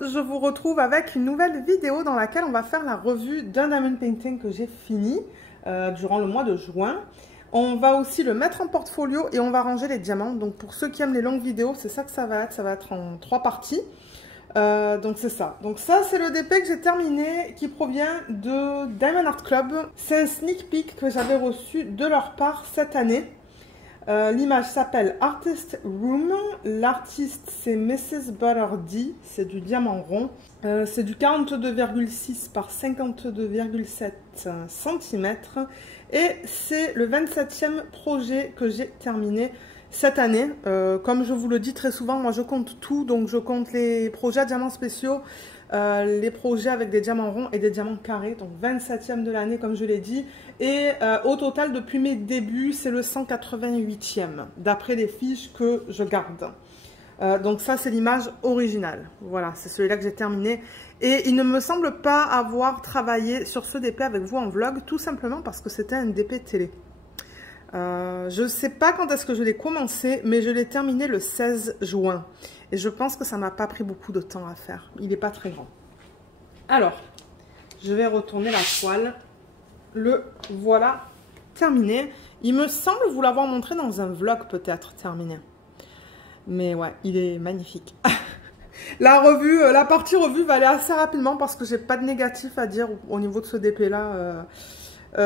je vous retrouve avec une nouvelle vidéo dans laquelle on va faire la revue d'un diamond painting que j'ai fini durant le mois de juin. On va aussi le mettre en portfolio et on va ranger les diamants. Donc pour ceux qui aiment les longues vidéos, c'est ça que ça va être en 3 parties. Donc c'est ça. Donc ça c'est le DP que j'ai terminé qui provient de Diamond Art Club. C'est un sneak peek que j'avais reçu de leur part cette année. L'image s'appelle Artist Room. L'artiste c'est Mrs. Butter D. C'est du diamant rond. C'est du 42,6 par 52,7 cm. Et c'est le 27e projet que j'ai terminé cette année. Comme je vous le dis très souvent, moi je compte tout. Donc je compte les projets à diamants spéciaux, les projets avec des diamants ronds et des diamants carrés. Donc 27e de l'année comme je l'ai dit. Et au total depuis mes débuts c'est le 188e d'après les fiches que je garde. Donc ça c'est l'image originale. Voilà, c'est celui-là que j'ai terminé. Et il ne me semble pas avoir travaillé sur ce DP avec vous en vlog, tout simplement parce que c'était un DP télé. Je ne sais pas quand est-ce que je l'ai commencé, mais je l'ai terminé le 16 juin. Et je pense que ça m'a pas pris beaucoup de temps à faire. Il n'est pas très grand. Alors, je vais retourner la toile. Le voilà terminé. Il me semble vous l'avoir montré dans un vlog peut-être terminé. Mais ouais, il est magnifique. La partie revue va aller assez rapidement parce que j'ai pas de négatif à dire au niveau de ce DP là.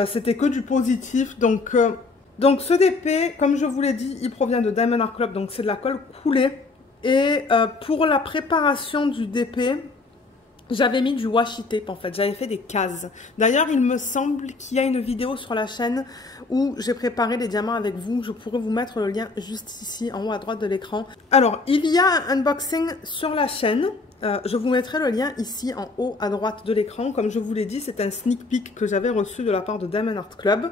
C'était que du positif. Donc ce DP, comme je vous l'ai dit, il provient de Diamond Art Club. Donc c'est de la colle coulée. Et pour la préparation du DP, j'avais mis du washi tape en fait, j'avais fait des cases. D'ailleurs, il me semble qu'il y a une vidéo sur la chaîne où j'ai préparé les diamants avec vous. Je pourrais vous mettre le lien juste ici, en haut à droite de l'écran. Alors, il y a un unboxing sur la chaîne. Je vous mettrai le lien ici, en haut à droite de l'écran. Comme je vous l'ai dit, c'est un sneak peek que j'avais reçu de la part de Diamond Art Club.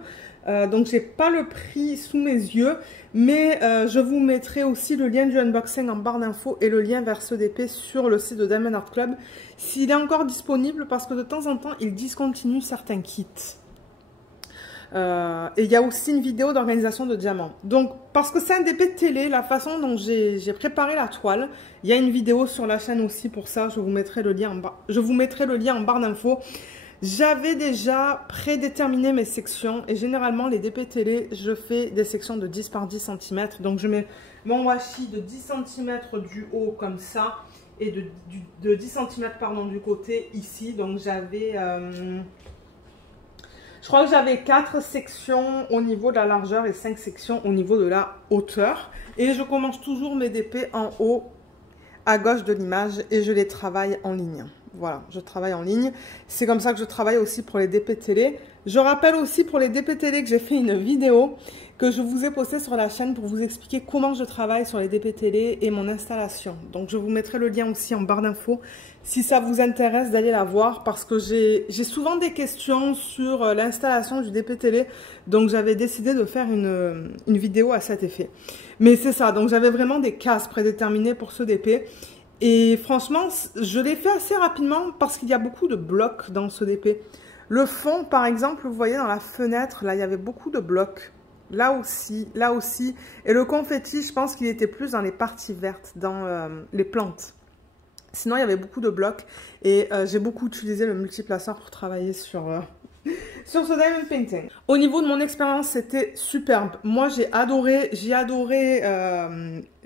Donc, j'ai pas le prix sous mes yeux, mais je vous mettrai aussi le lien du unboxing en barre d'infos et le lien vers ce DP sur le site de Diamond Art Club, s'il est encore disponible, parce que de temps en temps, ils discontinuent certains kits. Et il y a aussi une vidéo d'organisation de diamants. Donc, parce que c'est un DP télé, la façon dont j'ai préparé la toile, il y a une vidéo sur la chaîne aussi pour ça, je vous mettrai le lien en barre d'infos. J'avais déjà prédéterminé mes sections et généralement les DP télé, je fais des sections de 10 par 10 cm. Donc je mets mon washi de 10 cm du haut comme ça et de 10 cm pardon, du côté ici. Donc j'avais, je crois que j'avais 4 sections au niveau de la largeur et 5 sections au niveau de la hauteur. Et je commence toujours mes DP en haut à gauche de l'image et je les travaille en ligne. Voilà, je travaille en ligne. C'est comme ça que je travaille aussi pour les DP télé. Je rappelle aussi pour les DP télé que j'ai fait une vidéo que je vous ai postée sur la chaîne pour vous expliquer comment je travaille sur les DP télé et mon installation. Donc je vous mettrai le lien aussi en barre d'infos si ça vous intéresse d'aller la voir parce que j'ai souvent des questions sur l'installation du DP télé. Donc j'avais décidé de faire une vidéo à cet effet. Mais c'est ça, donc j'avais vraiment des cases prédéterminées pour ce DP. Et franchement, je l'ai fait assez rapidement parce qu'il y a beaucoup de blocs dans ce DP. Le fond, par exemple, vous voyez dans la fenêtre, là, il y avait beaucoup de blocs. Là aussi, là aussi. Et le confetti, je pense qu'il était plus dans les parties vertes, dans les plantes. Sinon, il y avait beaucoup de blocs. Et j'ai beaucoup utilisé le multiplaceur pour travailler sur ce diamond painting. Au niveau de mon expérience, c'était superbe. Moi, j'ai adoré,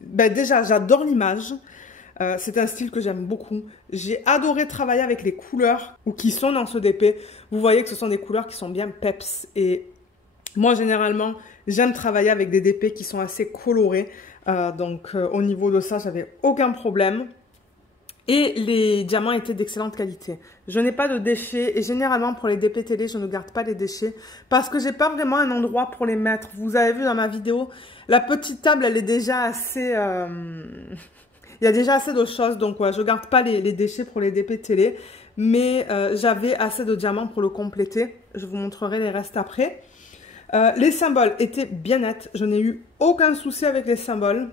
déjà, j'adore l'image. C'est un style que j'aime beaucoup. J'ai adoré travailler avec les couleurs ou qui sont dans ce DP. Vous voyez que ce sont des couleurs qui sont bien peps. Et moi, généralement, j'aime travailler avec des DP qui sont assez colorés. Donc, au niveau de ça, j'avais aucun problème. Et les diamants étaient d'excellente qualité. Je n'ai pas de déchets et généralement pour les DP télé, je ne garde pas les déchets parce que j'ai pas vraiment un endroit pour les mettre. Vous avez vu dans ma vidéo, la petite table, elle est déjà assez... Il y a déjà assez de choses, donc ouais, je ne garde pas les déchets pour les DP télé. Mais j'avais assez de diamants pour le compléter. Je vous montrerai les restes après. Les symboles étaient bien nets. Je n'ai eu aucun souci avec les symboles.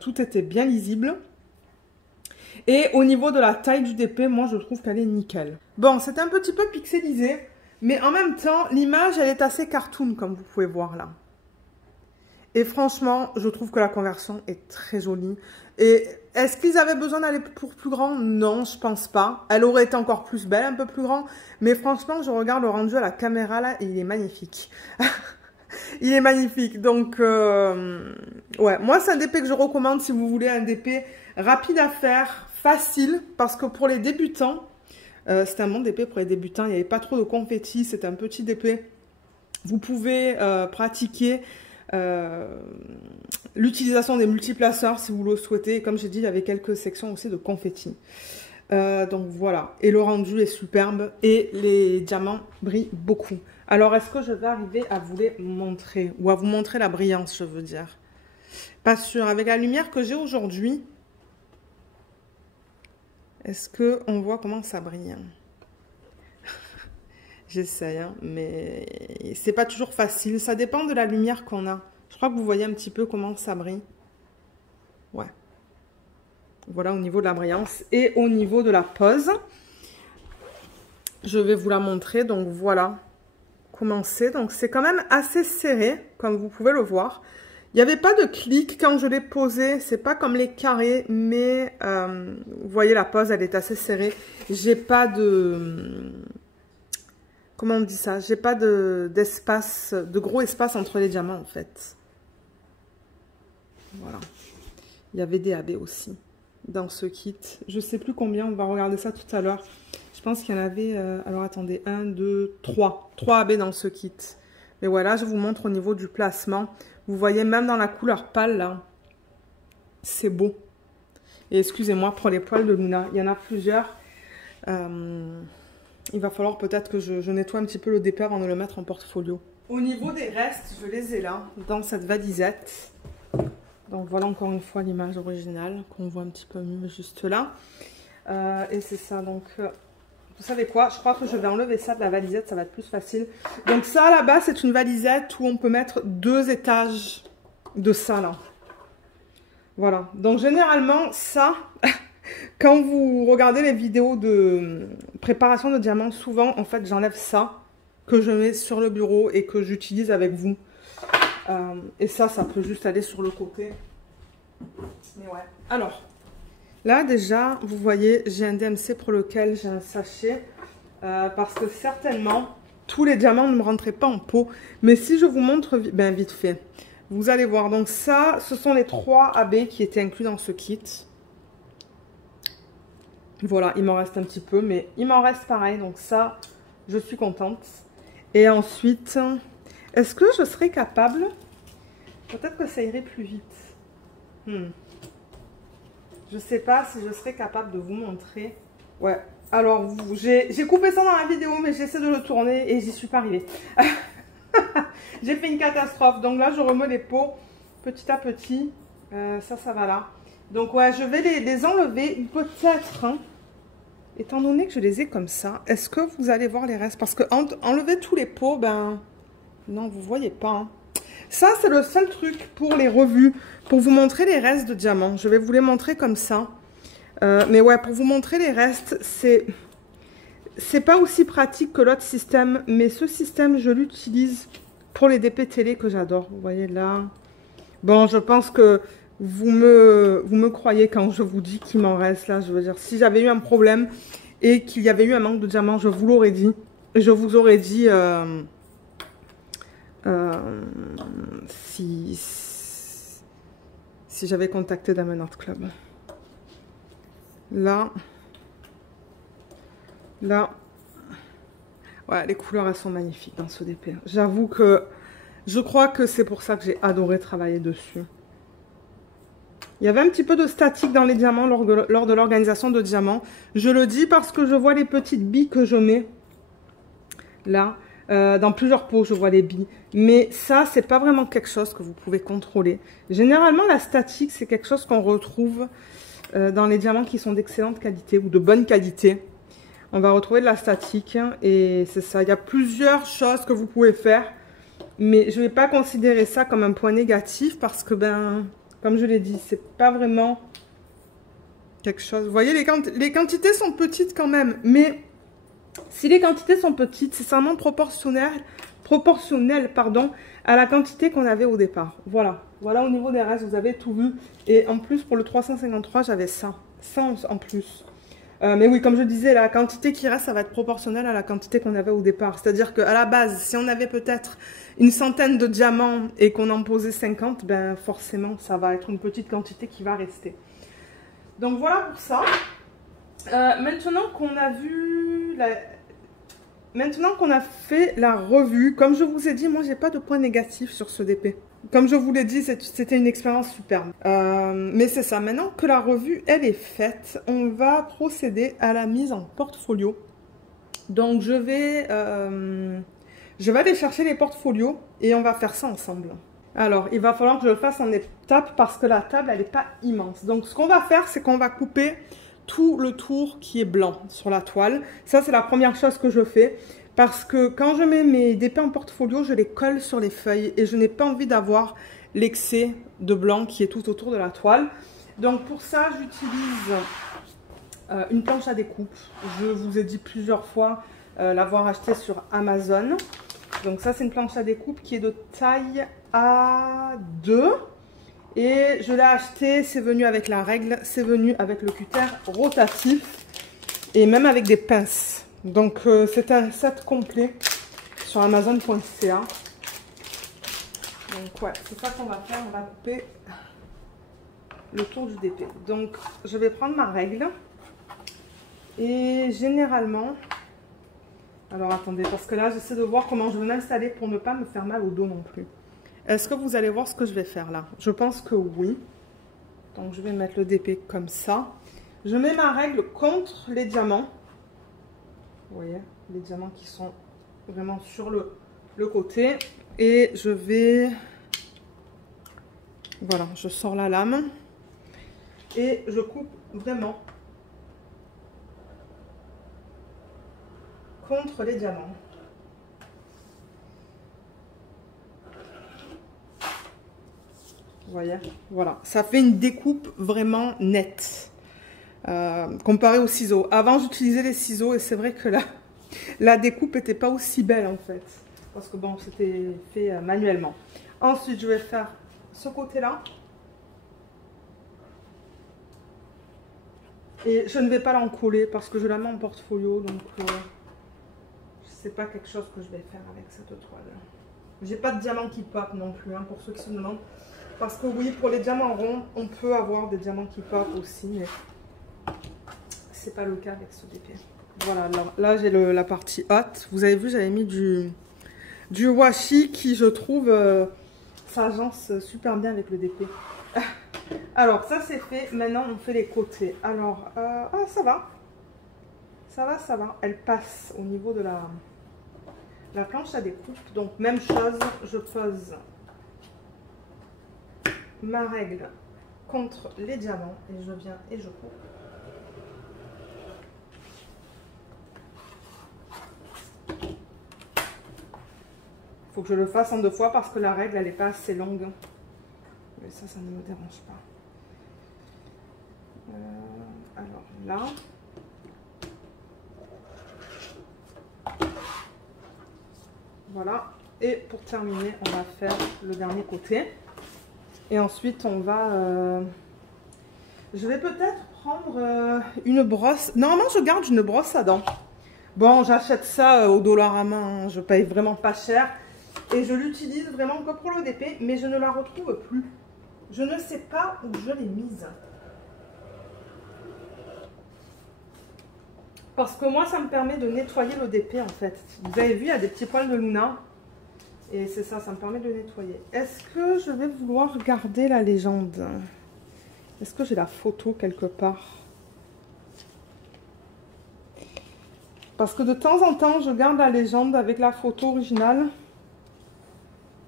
Tout était bien lisible. Et au niveau de la taille du DP, moi je trouve qu'elle est nickel. Bon, c'est un petit peu pixelisé. Mais en même temps, l'image, elle est assez cartoon, comme vous pouvez voir là. Et franchement, je trouve que la conversion est très jolie. Et est-ce qu'ils avaient besoin d'aller pour plus grand? Non, je pense pas. Elle aurait été encore plus belle, un peu plus grand. Mais franchement, je regarde le rendu à la caméra là et il est magnifique. Il est magnifique. Donc, ouais, moi, c'est un DP que je recommande si vous voulez un DP rapide à faire, facile. Parce que pour les débutants, c'était un bon DP pour les débutants. Il n'y avait pas trop de confettis. C'était un petit DP. Vous pouvez pratiquer l'utilisation des multiplaceurs si vous le souhaitez. Et comme j'ai dit, il y avait quelques sections aussi de confettis. Donc voilà. Et le rendu est superbe. Et les diamants brillent beaucoup. Alors, est-ce que je vais arriver à vous les montrer? Ou à vous montrer la brillance, je veux dire. Pas sûr. Avec la lumière que j'ai aujourd'hui, est-ce qu'on voit comment ça brille? J'essaye, hein, mais c'est pas toujours facile. Ça dépend de la lumière qu'on a. Je crois que vous voyez un petit peu comment ça brille. Ouais. Voilà au niveau de la brillance. Et au niveau de la pose, je vais vous la montrer. Donc voilà comment c'est. Donc c'est quand même assez serré, comme vous pouvez le voir. Il n'y avait pas de clic quand je l'ai posé. C'est pas comme les carrés, mais vous voyez la pose, elle est assez serrée. J'ai pas de... Comment on dit ça? J'ai pas d'espace, de gros espace entre les diamants en fait. Voilà. Il y avait des AB aussi dans ce kit. Je sais plus combien, on va regarder ça tout à l'heure. Je pense qu'il y en avait, alors attendez, 1, 2, 3. 3 AB dans ce kit. Mais voilà, je vous montre au niveau du placement. Vous voyez même dans la couleur pâle là, c'est beau. Et excusez-moi pour les poils de Luna, il y en a plusieurs. Il va falloir peut-être que je nettoie un petit peu le DP avant de le mettre en portfolio. Au niveau des restes, je les ai là, dans cette valisette. Donc voilà encore une fois l'image originale, qu'on voit un petit peu mieux juste là. Et c'est ça, donc vous savez quoi? Je crois que je vais enlever ça de la valisette, ça va être plus facile. Donc ça là-bas, c'est une valisette où on peut mettre 2 étages de ça là. Voilà, donc généralement ça... Quand vous regardez les vidéos de préparation de diamants, souvent, en fait, j'enlève ça que je mets sur le bureau et que j'utilise avec vous. Et ça peut juste aller sur le côté. Mais ouais. Alors, là, déjà, vous voyez, j'ai un DMC pour lequel j'ai un sachet. Parce que certainement, tous les diamants ne me rentraient pas en pot. Mais si je vous montre, ben, vite fait, vous allez voir. Donc ça, ce sont les 3 AB qui étaient inclus dans ce kit. Voilà, il m'en reste un petit peu, mais il m'en reste pareil. Donc ça, je suis contente. Et ensuite, est-ce que je serais capable... Peut-être que ça irait plus vite. Je ne sais pas si je serais capable de vous montrer. Ouais, alors j'ai coupé ça dans la vidéo, mais j'essaie de le tourner et j'y suis pas arrivée. J'ai fait une catastrophe. Donc là, je remets les pots petit à petit. Ça va là. Donc ouais, je vais les enlever peut-être, hein, étant donné que je les ai comme ça. Est-ce que vous allez voir les restes? Parce que enlever tous les pots, ben non, vous voyez pas. Hein. Ça, c'est le seul truc pour les revues, pour vous montrer les restes de diamants. Je vais vous les montrer comme ça. Mais ouais, pour vous montrer les restes, c'est pas aussi pratique que l'autre système. Mais ce système, je l'utilise pour les DP télé que j'adore. Vous voyez là. Bon, je pense que... Vous me croyez quand je vous dis qu'il m'en reste là. Je veux dire, si j'avais eu un problème et qu'il y avait eu un manque de diamants, je vous l'aurais dit. Je vous aurais dit si j'avais contacté Diamond Art Club. Là. Ouais, les couleurs, elles sont magnifiques dans ce DP. J'avoue que je crois que c'est pour ça que j'ai adoré travailler dessus. Il y avait un petit peu de statique dans les diamants lors de l'organisation de diamants. Je le dis parce que je vois les petites billes que je mets là. Dans plusieurs pots, je vois les billes. Mais ça, c'est pas vraiment quelque chose que vous pouvez contrôler. Généralement, la statique, c'est quelque chose qu'on retrouve dans les diamants qui sont d'excellente qualité ou de bonne qualité. On va retrouver de la statique et c'est ça. Il y a plusieurs choses que vous pouvez faire. Mais je ne vais pas considérer ça comme un point négatif parce que, ben... Comme je l'ai dit, c'est pas vraiment quelque chose... Vous voyez, les quantités sont petites quand même. Mais si les quantités sont petites, c'est seulement proportionnel à la quantité qu'on avait au départ. Voilà, voilà au niveau des restes, vous avez tout vu. Et en plus, pour le 353, j'avais ça en plus. Mais oui, comme je disais, la quantité qui reste, ça va être proportionnelle à la quantité qu'on avait au départ. C'est-à-dire qu'à la base, si on avait peut-être une centaine de diamants et qu'on en posait 50, ben forcément, ça va être une petite quantité qui va rester. Donc voilà pour ça. Maintenant qu'on a vu Maintenant qu'on a fait la revue, comme je vous ai dit, moi j'ai pas de points négatifs sur ce DP. Comme je vous l'ai dit, c'était une expérience superbe. Mais c'est ça, maintenant que la revue elle est faite, on va procéder à la mise en portfolio. Donc je vais aller chercher les portfolios et on va faire ça ensemble. Alors il va falloir que je le fasse en étapes parce que la table elle n'est pas immense. Donc ce qu'on va faire, c'est qu'on va couper tout le tour qui est blanc sur la toile. Ça, c'est la première chose que je fais. Parce que quand je mets mes DP en portfolio, je les colle sur les feuilles. Et je n'ai pas envie d'avoir l'excès de blanc qui est tout autour de la toile. Donc pour ça, j'utilise une planche à découpe. Je vous ai dit plusieurs fois l'avoir achetée sur Amazon. Donc ça, c'est une planche à découpe qui est de taille A2. Et je l'ai acheté, c'est venu avec la règle, c'est venu avec le cutter rotatif et même avec des pinces. Donc c'est un set complet sur Amazon.ca. Donc ouais, c'est ça qu'on va faire, on va couper le tour du DP. Donc je vais prendre ma règle et généralement, alors attendez, parce que là j'essaie de voir comment je vais m'installer pour ne pas me faire mal au dos non plus. Est-ce que vous allez voir ce que je vais faire là? Je pense que oui. Donc je vais mettre le DP comme ça. Je mets ma règle contre les diamants. Vous voyez, les diamants qui sont vraiment sur le côté. Et je vais... Voilà, je sors la lame. Et je coupe vraiment contre les diamants. Vous voyez, voilà, ça fait une découpe vraiment nette comparé aux ciseaux. Avant, j'utilisais les ciseaux et c'est vrai que la découpe n'était pas aussi belle en fait. Parce que bon, c'était fait manuellement. Ensuite, je vais faire ce côté-là. Et je ne vais pas l'encoller parce que je la mets en portfolio. Donc, c'est pas quelque chose que je vais faire avec cette toile. J'ai pas de diamant qui pop non plus, hein, pour ceux qui se demandent. Parce que oui, pour les diamants ronds, on peut avoir des diamants qui pop aussi, mais c'est pas le cas avec ce DP. Voilà, là j'ai la partie haute. Vous avez vu, j'avais mis du washi qui, je trouve, s'agence super bien avec le DP. Alors, ça c'est fait. Maintenant, on fait les côtés. Alors, ah, ça va. Ça va, ça va. Elle passe au niveau de la planche à découpe. Donc, même chose, je pose ma règle contre les diamants et je viens et je coupe. Il faut que je le fasse en 2 fois parce que la règle elle n'est pas assez longue. Mais ça ne me dérange pas. Alors là. Voilà. Et pour terminer, on va faire le dernier côté. Et ensuite, on va... je vais peut-être prendre une brosse. Normalement, je garde une brosse à dents. Bon, j'achète ça au Dollarama. Hein. Je paye vraiment pas cher. Et je l'utilise vraiment que pour le DP. Mais je ne la retrouve plus. Je ne sais pas où je l'ai mise. Parce que moi, ça me permet de nettoyer le DP, en fait. Vous avez vu, il y a des petits poils de Luna. Et c'est ça, ça me permet de nettoyer. Est-ce que je vais vouloir garder la légende? Est-ce que j'ai la photo quelque part? Parce que de temps en temps, je garde la légende avec la photo originale.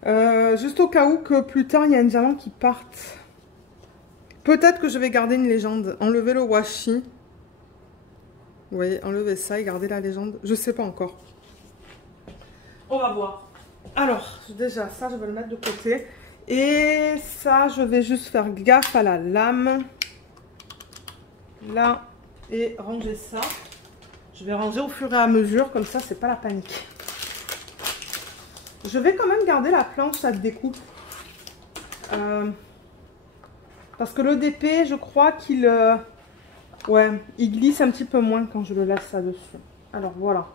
Juste au cas où que plus tard, il y a un diamant qui parte. Peut-être que je vais garder une légende. Enlever le washi. Vous voyez, enlever ça et garder la légende. Je sais pas encore. On va voir. Alors, déjà, ça, je vais le mettre de côté. Et ça, je vais juste faire gaffe à la lame. Là. Et ranger ça. Je vais ranger au fur et à mesure. Comme ça, c'est pas la panique. Je vais quand même garder la planche à découpe. Parce que le DP, je crois qu'il ouais, il glisse un petit peu moins quand je le laisse là-dessus. Alors voilà.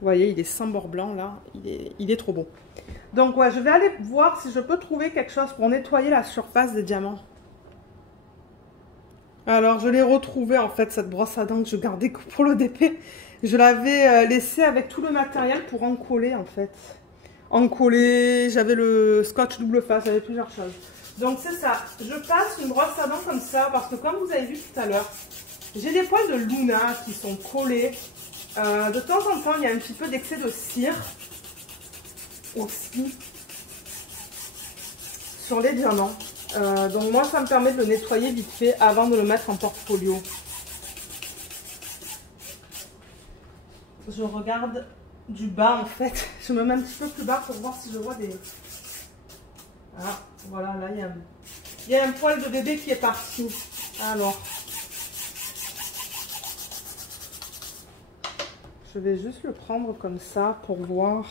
Vous voyez, il est sans bord blanc là. Il est trop beau. Donc ouais, je vais aller voir si je peux trouver quelque chose pour nettoyer la surface des diamants. Alors, je l'ai retrouvé en fait, cette brosse à dents que je gardais pour le DP. Je l'avais laissée avec tout le matériel pour en coller en fait. En coller, j'avais le scotch double face, j'avais plusieurs choses. Donc c'est ça, je passe une brosse à dents comme ça parce que comme vous avez vu tout à l'heure, j'ai des poils de Luna qui sont collés. De temps en temps, il y a un petit peu d'excès de cire aussi sur les diamants. Donc moi ça me permet de le nettoyer vite fait avant de le mettre en portfolio. Je regarde du bas en fait, je me mets un petit peu plus bas pour voir si je vois des... Ah voilà, là il y a un poil de bébé qui est parti. Alors, je vais juste le prendre comme ça pour voir.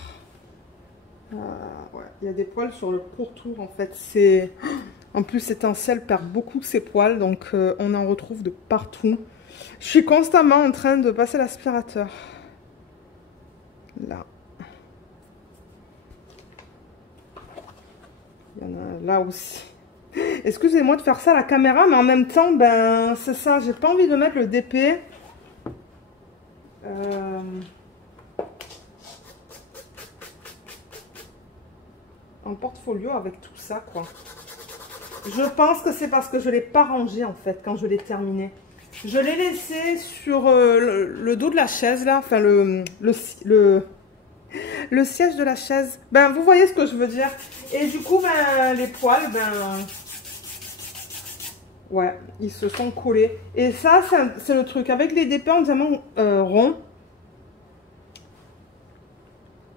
Ouais, il y a des poils sur le pourtour en fait, c'est... En plus, Étincelle perd beaucoup ses poils, donc on en retrouve de partout. Je suis constamment en train de passer l'aspirateur. Là. Il y en a là aussi. Excusez-moi de faire ça à la caméra, mais en même temps, ben c'est ça, j'ai pas envie de mettre le DP. En portfolio avec tout ça, quoi. Je pense que c'est parce que je ne l'ai pas rangé en fait quand je l'ai terminé. Je l'ai laissé sur le dos de la chaise là, enfin le siège de la chaise. Ben vous voyez ce que je veux dire. Et du coup ben les poils ben ouais ils se sont collés. Et ça c'est le truc avec les DP en diamant rond.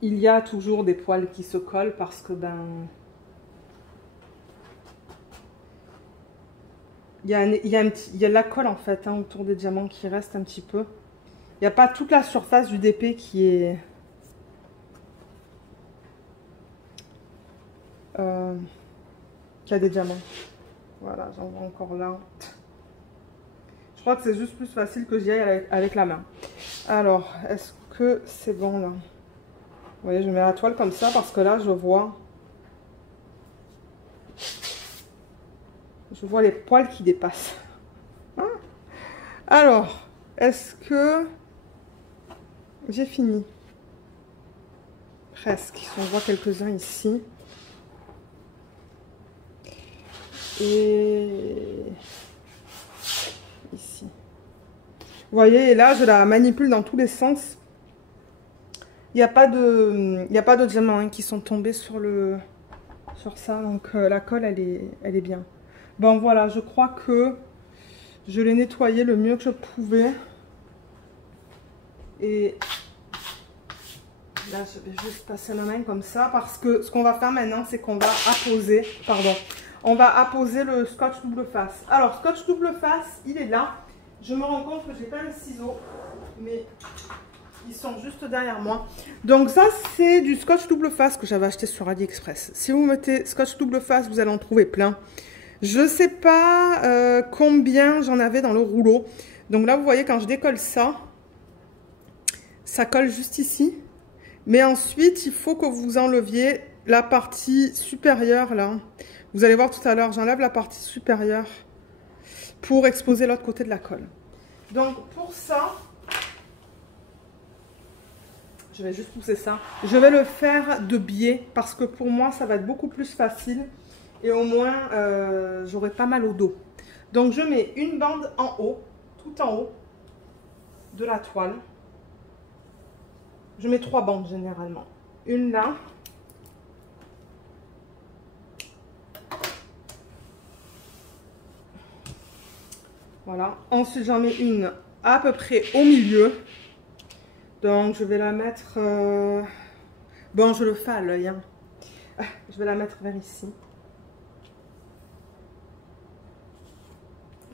Il y a toujours des poils qui se collent parce que ben il y a de la colle en fait hein, autour des diamants qui reste un petit peu. Il n'y a pas toute la surface du DP qui est... qui a des diamants. Voilà, j'en vois encore là. Je crois que c'est juste plus facile que j'y aille avec la main. Alors, est-ce que c'est bon là? Vous voyez, je mets la toile comme ça parce que là, je vois les poils qui dépassent. Hein? Alors, est-ce que j'ai fini? Presque. On voit quelques-uns ici. Et ici. Vous voyez, et là, je la manipule dans tous les sens. Il n'y a pas de diamants hein, qui sont tombés sur ça. Donc, la colle, elle est bien. Bon, voilà, je crois que je l'ai nettoyé le mieux que je pouvais. Et là, je vais juste passer la main comme ça parce que ce qu'on va faire maintenant, c'est qu'on va apposer, on va apposer le scotch double face. Alors, scotch double face, il est là. Je me rends compte que j'ai pas les ciseaux, mais ils sont juste derrière moi. Donc ça, c'est du scotch double face que j'avais acheté sur AliExpress. Si vous mettez scotch double face, vous allez en trouver plein. Je sais pas combien j'en avais dans le rouleau. Donc là, vous voyez, quand je décolle ça, ça colle juste ici. Mais ensuite, il faut que vous enleviez la partie supérieure là. Vous allez voir tout à l'heure, j'enlève la partie supérieure pour exposer l'autre côté de la colle. Donc pour ça, je vais juste pousser ça. Je vais le faire de biais parce que pour moi, ça va être beaucoup plus facile. Et au moins, j'aurai pas mal au dos. Donc, je mets une bande en haut, tout en haut de la toile. Je mets 3 bandes généralement. Une là. Voilà. Ensuite, j'en mets une à peu près au milieu. Donc, je vais la mettre... Bon, je le fais à l'œil. Hein. Je vais la mettre vers ici.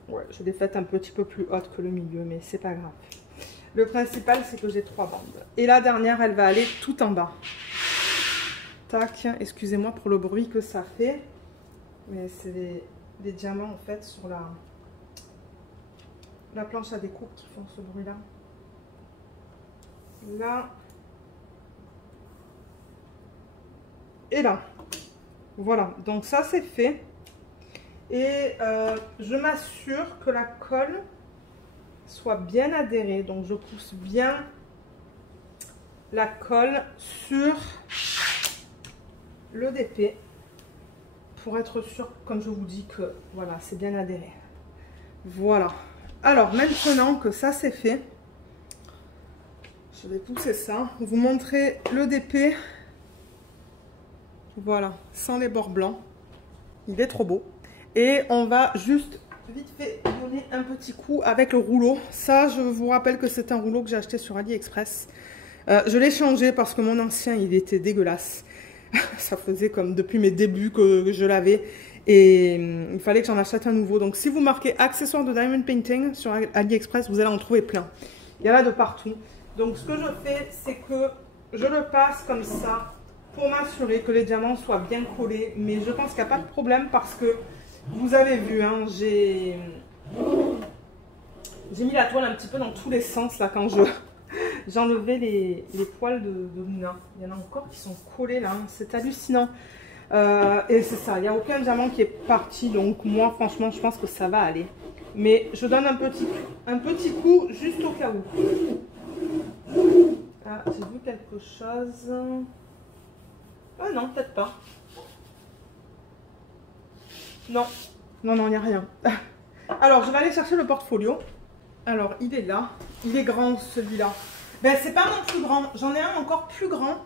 Ouais, je l'ai faite un petit peu plus haute que le milieu, mais c'est pas grave. Le principal, c'est que j'ai 3 bandes. Et la dernière, elle va aller tout en bas. Tac, excusez-moi pour le bruit que ça fait. Mais c'est des diamants en fait sur la planche à découpe qui font ce bruit-là. Là. Et là. Voilà, donc ça c'est fait. Et je m'assure que la colle soit bien adhérée. Donc je pousse bien la colle sur le DP pour être sûr, comme je vous dis, que voilà, c'est bien adhéré. Voilà. Alors maintenant que ça c'est fait, je vais pousser ça, vous montrer le DP. Voilà, sans les bords blancs. Il est trop beau. Et on va juste vite fait donner un petit coup avec le rouleau. Ça, je vous rappelle que c'est un rouleau que j'ai acheté sur AliExpress. Je l'ai changé parce que mon ancien, il était dégueulasse. Ça faisait comme depuis mes débuts que je l'avais. Et il fallait que j'en achète un nouveau. Donc si vous marquez accessoires de diamond painting sur AliExpress, vous allez en trouver plein. Il y en a de partout. Donc ce que je fais, c'est que je le passe comme ça pour m'assurer que les diamants soient bien collés. Mais je pense qu'il n'y a pas de problème parce que vous avez vu, hein, j'ai mis la toile un petit peu dans tous les sens là quand j'enlevais les poils de Luna. Il y en a encore qui sont collés là, hein. C'est hallucinant. Et c'est ça, il n'y a aucun diamant qui est parti, donc moi franchement je pense que ça va aller. Mais je donne un petit coup juste au cas où. Ah, j'ai vu quelque chose. Ah non, peut-être pas. Non, non, non, il n'y a rien. Alors, je vais aller chercher le portfolio. Alors, il est là. Il est grand, celui-là. Ben, c'est pas non plus grand. J'en ai un encore plus grand.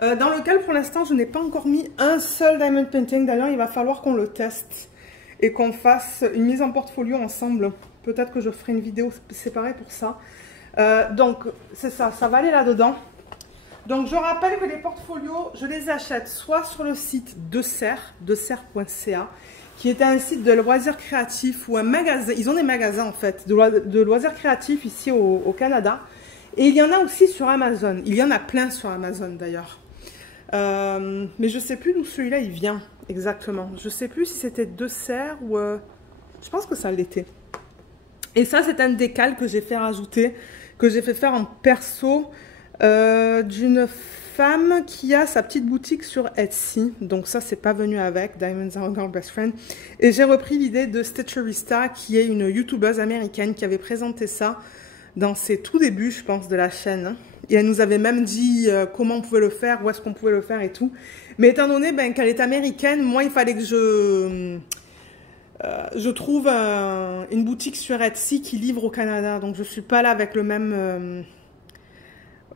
Dans lequel, pour l'instant, je n'ai pas encore mis un seul diamond painting. D'ailleurs, il va falloir qu'on le teste. Et qu'on fasse une mise en portfolio ensemble. Peut-être que je ferai une vidéo séparée pour ça. Donc, c'est ça. Ça va aller là-dedans. Donc, je rappelle que les portfolios, je les achète soit sur le site deserre.ca, qui est un site de loisirs créatifs ou un magasin. Ils ont des magasins en fait de loisirs créatifs ici au Canada. Et il y en a aussi sur Amazon. Il y en a plein sur Amazon d'ailleurs. Mais je ne sais plus d'où celui-là il vient exactement. Je ne sais plus si c'était de serre ou... je pense que ça l'était. Et ça c'est un décal que j'ai fait rajouter, que j'ai fait faire en perso d'une femme qui a sa petite boutique sur Etsy. Donc ça c'est pas venu avec Diamonds Are Our Best Friend. Et j'ai repris l'idée de Stitcherista, qui est une youtubeuse américaine qui avait présenté ça dans ses tout débuts, je pense, de la chaîne. Et elle nous avait même dit comment on pouvait le faire, où est-ce qu'on pouvait le faire et tout. Mais étant donné qu'elle est américaine, moi il fallait que je trouve une boutique sur Etsy qui livre au Canada. Donc je suis pas là avec le même...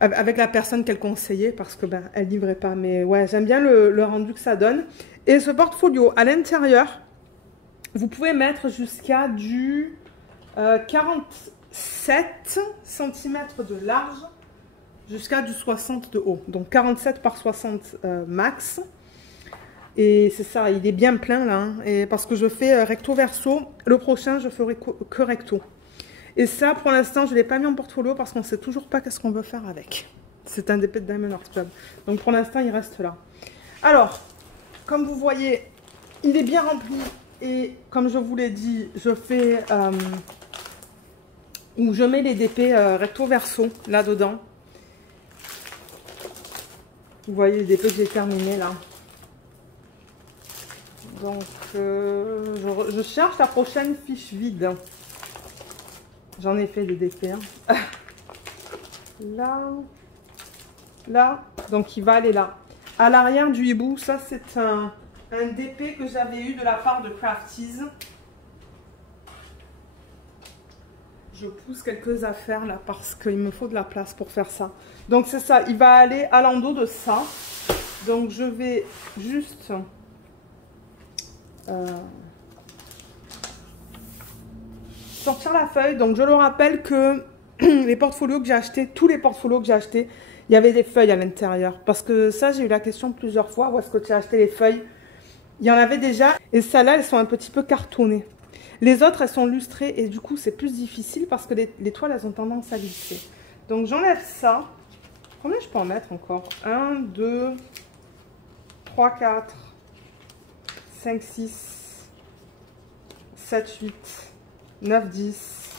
avec la personne qu'elle conseillait parce que elle livrait pas. Mais ouais, j'aime bien le rendu que ça donne. Et ce portfolio, à l'intérieur, vous pouvez mettre jusqu'à du 47 cm de large jusqu'à du 60 de haut. Donc 47 par 60 max. Et c'est ça, il est bien plein là. Hein, et parce que je fais recto verso. Le prochain, je ferai que recto. Et ça, pour l'instant, je ne l'ai pas mis en portfolio parce qu'on ne sait toujours pas qu'est-ce qu'on veut faire avec. C'est un DP de Diamond Art Club. Donc pour l'instant, il reste là. Alors, comme vous voyez, il est bien rempli. Et comme je vous l'ai dit, je fais... où je mets les DP recto verso là-dedans. Vous voyez les DP que j'ai terminés là. Donc, je cherche la prochaine fiche vide. J'en ai fait des DP. Hein. Là. Donc, il va aller là. À l'arrière du hibou, ça, c'est un DP que j'avais eu de la part de Crafties. Je pousse quelques affaires là parce qu'il me faut de la place pour faire ça. Donc, c'est ça. Il va aller à l'endos de ça. Donc, je vais juste... sortir la feuille. Donc je le rappelle que les portfolios que j'ai achetés, tous les portfolios que j'ai achetés, il y avait des feuilles à l'intérieur. Parce que ça, j'ai eu la question plusieurs fois, où est-ce que tu as acheté les feuilles? Il y en avait déjà. Et celles-là, elles sont un petit peu cartonnées. Les autres, elles sont lustrées et du coup, c'est plus difficile parce que les toiles, elles ont tendance à lisser. Donc j'enlève ça. Combien je peux en mettre encore? 1, 2, 3, 4, 5, 6, 7, 8, 9, 10,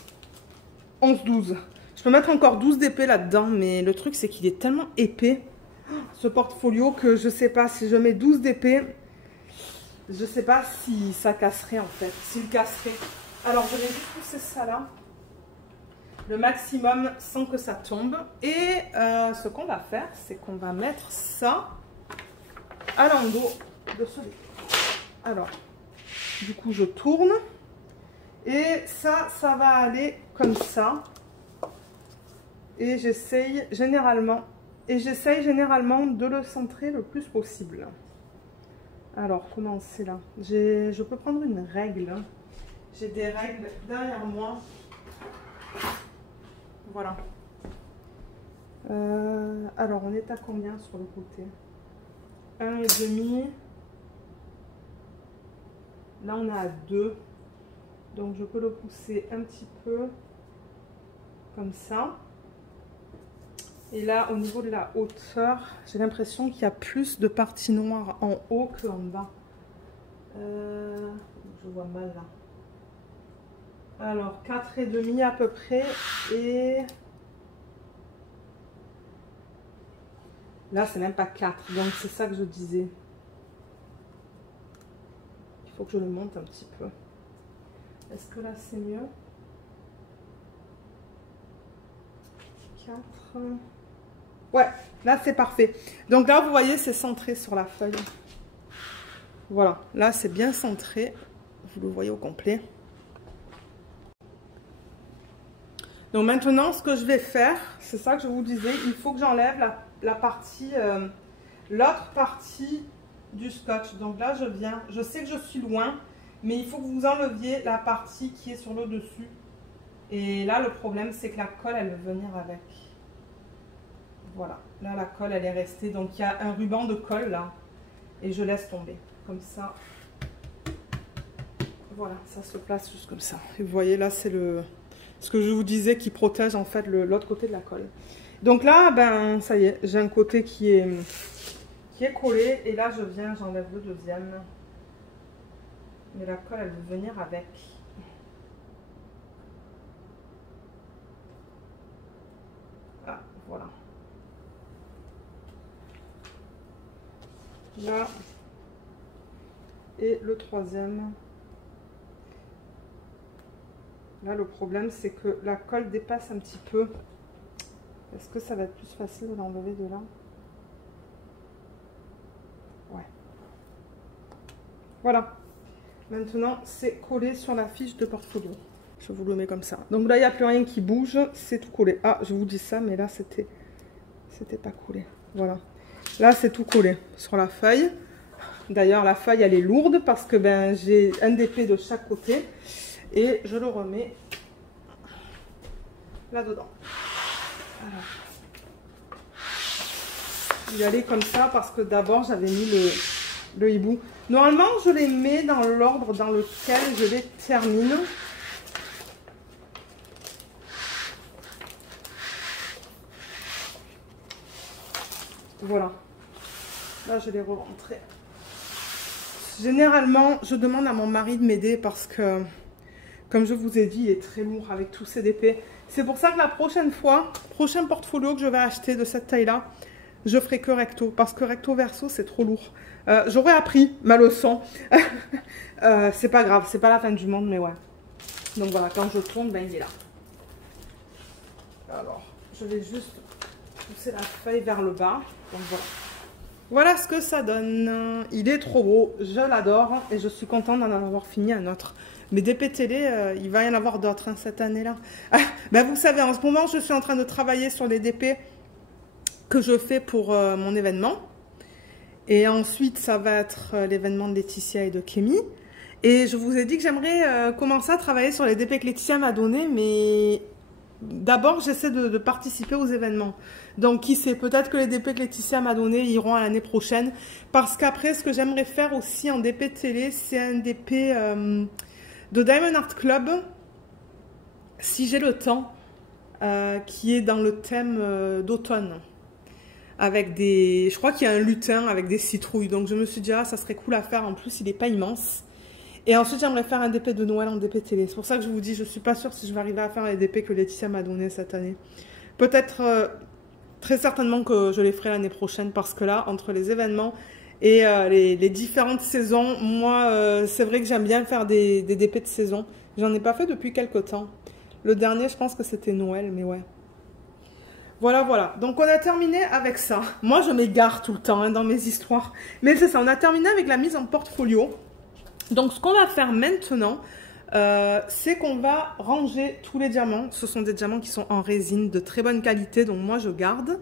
11, 12. Je peux mettre encore 12 d'épée là-dedans, mais le truc, c'est qu'il est tellement épais, ce portfolio, que je sais pas, si je mets 12 d'épée, je sais pas si ça casserait en fait, s'il casserait. Alors, je vais juste pousser ça là, le maximum sans que ça tombe. Et ce qu'on va faire, c'est qu'on va mettre ça à l'endos de ce dépôt. Alors, du coup, je tourne. Et ça va aller comme ça. Et j'essaye généralement de le centrer le plus possible. Alors, comment c'est là? Je peux prendre une règle. J'ai des règles derrière moi. Voilà. Alors, on est à combien sur le côté? 1,5. Là, on est à 2. Donc, je peux le pousser un petit peu comme ça. Et là, au niveau de la hauteur, j'ai l'impression qu'il y a plus de parties noires en haut qu'en bas. Je vois mal là. Alors, 4,5 à peu près. Et là, c'est même pas 4. Donc, c'est ça que je disais. Il faut que je le monte un petit peu. Est-ce que là, c'est mieux? 4. Ouais, là, c'est parfait. Donc là, vous voyez, c'est centré sur la feuille. Voilà, là, c'est bien centré. Vous le voyez au complet. Donc maintenant, ce que je vais faire, c'est ça que je vous disais, il faut que j'enlève la partie, l'autre partie du scotch. Donc là, je sais que je suis loin, mais il faut que vous enleviez la partie qui est sur le dessus. Et là, le problème, c'est que la colle, elle veut venir avec. Voilà, là, la colle, elle est restée. Donc, il y a un ruban de colle là, et je laisse tomber, comme ça. Voilà, ça se place juste comme ça. Et vous voyez, là, c'est ce que je vous disais qui protège en fait l'autre côté de la colle. Donc là, ben, ça y est, j'ai un côté qui est collé. Et là, j'enlève le deuxième. Mais la colle, elle veut venir avec. Ah, voilà. Là. Et le troisième. Là, le problème, c'est que la colle dépasse un petit peu. Est-ce que ça va être plus facile de l'enlever de là? Ouais. Voilà. Maintenant, c'est collé sur la fiche de portfolio. Je vous le mets comme ça. Donc là, il n'y a plus rien qui bouge. C'est tout collé. Ah, je vous dis ça, mais là, c'était pas collé. Voilà. Là, c'est tout collé sur la feuille. D'ailleurs, la feuille, elle est lourde parce que ben, j'ai un DP de chaque côté. Et je le remets là-dedans. Il allait comme ça parce que d'abord, j'avais mis le hibou. Normalement, je les mets dans l'ordre dans lequel je les termine. Voilà. Là, je les re-rentrer. Généralement, je demande à mon mari de m'aider parce que, comme je vous ai dit, il est très lourd avec tous ces DP. C'est pour ça que la prochaine fois, prochain portfolio que je vais acheter de cette taille-là, je ferai que recto. Parce que recto verso, c'est trop lourd. J'aurais appris ma leçon. C'est pas grave, c'est pas la fin du monde, mais ouais. Donc voilà, quand je tourne, ben il est là. Alors, je vais juste pousser la feuille vers le bas. Donc voilà. Voilà ce que ça donne. Il est trop beau, je l'adore et je suis contente d'en avoir fini un autre. Mais DP télé, il va y en avoir d'autres hein, cette année-là. Ben vous savez, en ce moment, je suis en train de travailler sur les DP que je fais pour mon événement. Et ensuite, ça va être l'événement de Laetitia et de Kémy. Et je vous ai dit que j'aimerais commencer à travailler sur les DP que Laetitia m'a donné, mais d'abord, j'essaie de participer aux événements. Donc, qui sait, peut-être que les DP que Laetitia m'a donné iront à l'année prochaine. Parce qu'après, ce que j'aimerais faire aussi en DP télé, c'est un DP de Diamond Art Club, si j'ai le temps, qui est dans le thème d'automne. avec des... Je crois qu'il y a un lutin avec des citrouilles. Donc je me suis dit, ah, ça serait cool à faire. En plus, il n'est pas immense. Et ensuite, j'aimerais faire un DP de Noël en DP télé. C'est pour ça que je vous dis, je ne suis pas sûre si je vais arriver à faire les DP que Laetitia m'a donné cette année. Peut-être, très certainement que je les ferai l'année prochaine. Parce que là, entre les événements et les différentes saisons, moi, c'est vrai que j'aime bien faire des DP de saison. J'en ai pas fait depuis quelques temps. Le dernier, je pense que c'était Noël, mais ouais. Voilà, voilà. Donc, on a terminé avec ça. Moi, je m'égare tout le temps hein, dans mes histoires. Mais c'est ça, on a terminé avec la mise en portfolio. Donc, ce qu'on va faire maintenant, c'est qu'on va ranger tous les diamants. Ce sont des diamants qui sont en résine de très bonne qualité, donc moi, je garde.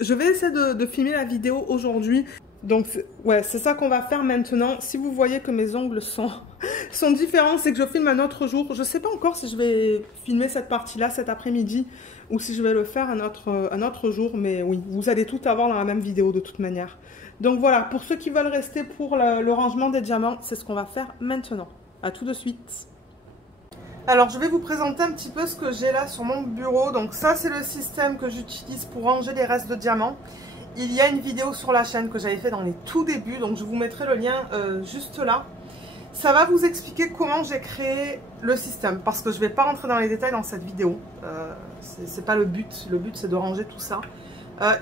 Je vais essayer de filmer la vidéo aujourd'hui. Donc, ouais, c'est ça qu'on va faire maintenant. Si vous voyez que mes ongles sont différents, c'est que je filme un autre jour. Je ne sais pas encore si je vais filmer cette partie-là cet après-midi ou si je vais le faire un autre jour. Mais oui, vous allez tout avoir dans la même vidéo de toute manière. Donc voilà, pour ceux qui veulent rester pour le rangement des diamants, c'est ce qu'on va faire maintenant. À tout de suite. Alors, je vais vous présenter un petit peu ce que j'ai là sur mon bureau. Donc ça, c'est le système que j'utilise pour ranger les restes de diamants. Il y a une vidéo sur la chaîne que j'avais fait dans les tout débuts, donc je vous mettrai le lien juste là. Ça va vous expliquer comment j'ai créé le système, parce que je ne vais pas rentrer dans les détails dans cette vidéo. C'est pas le but c'est de ranger tout ça.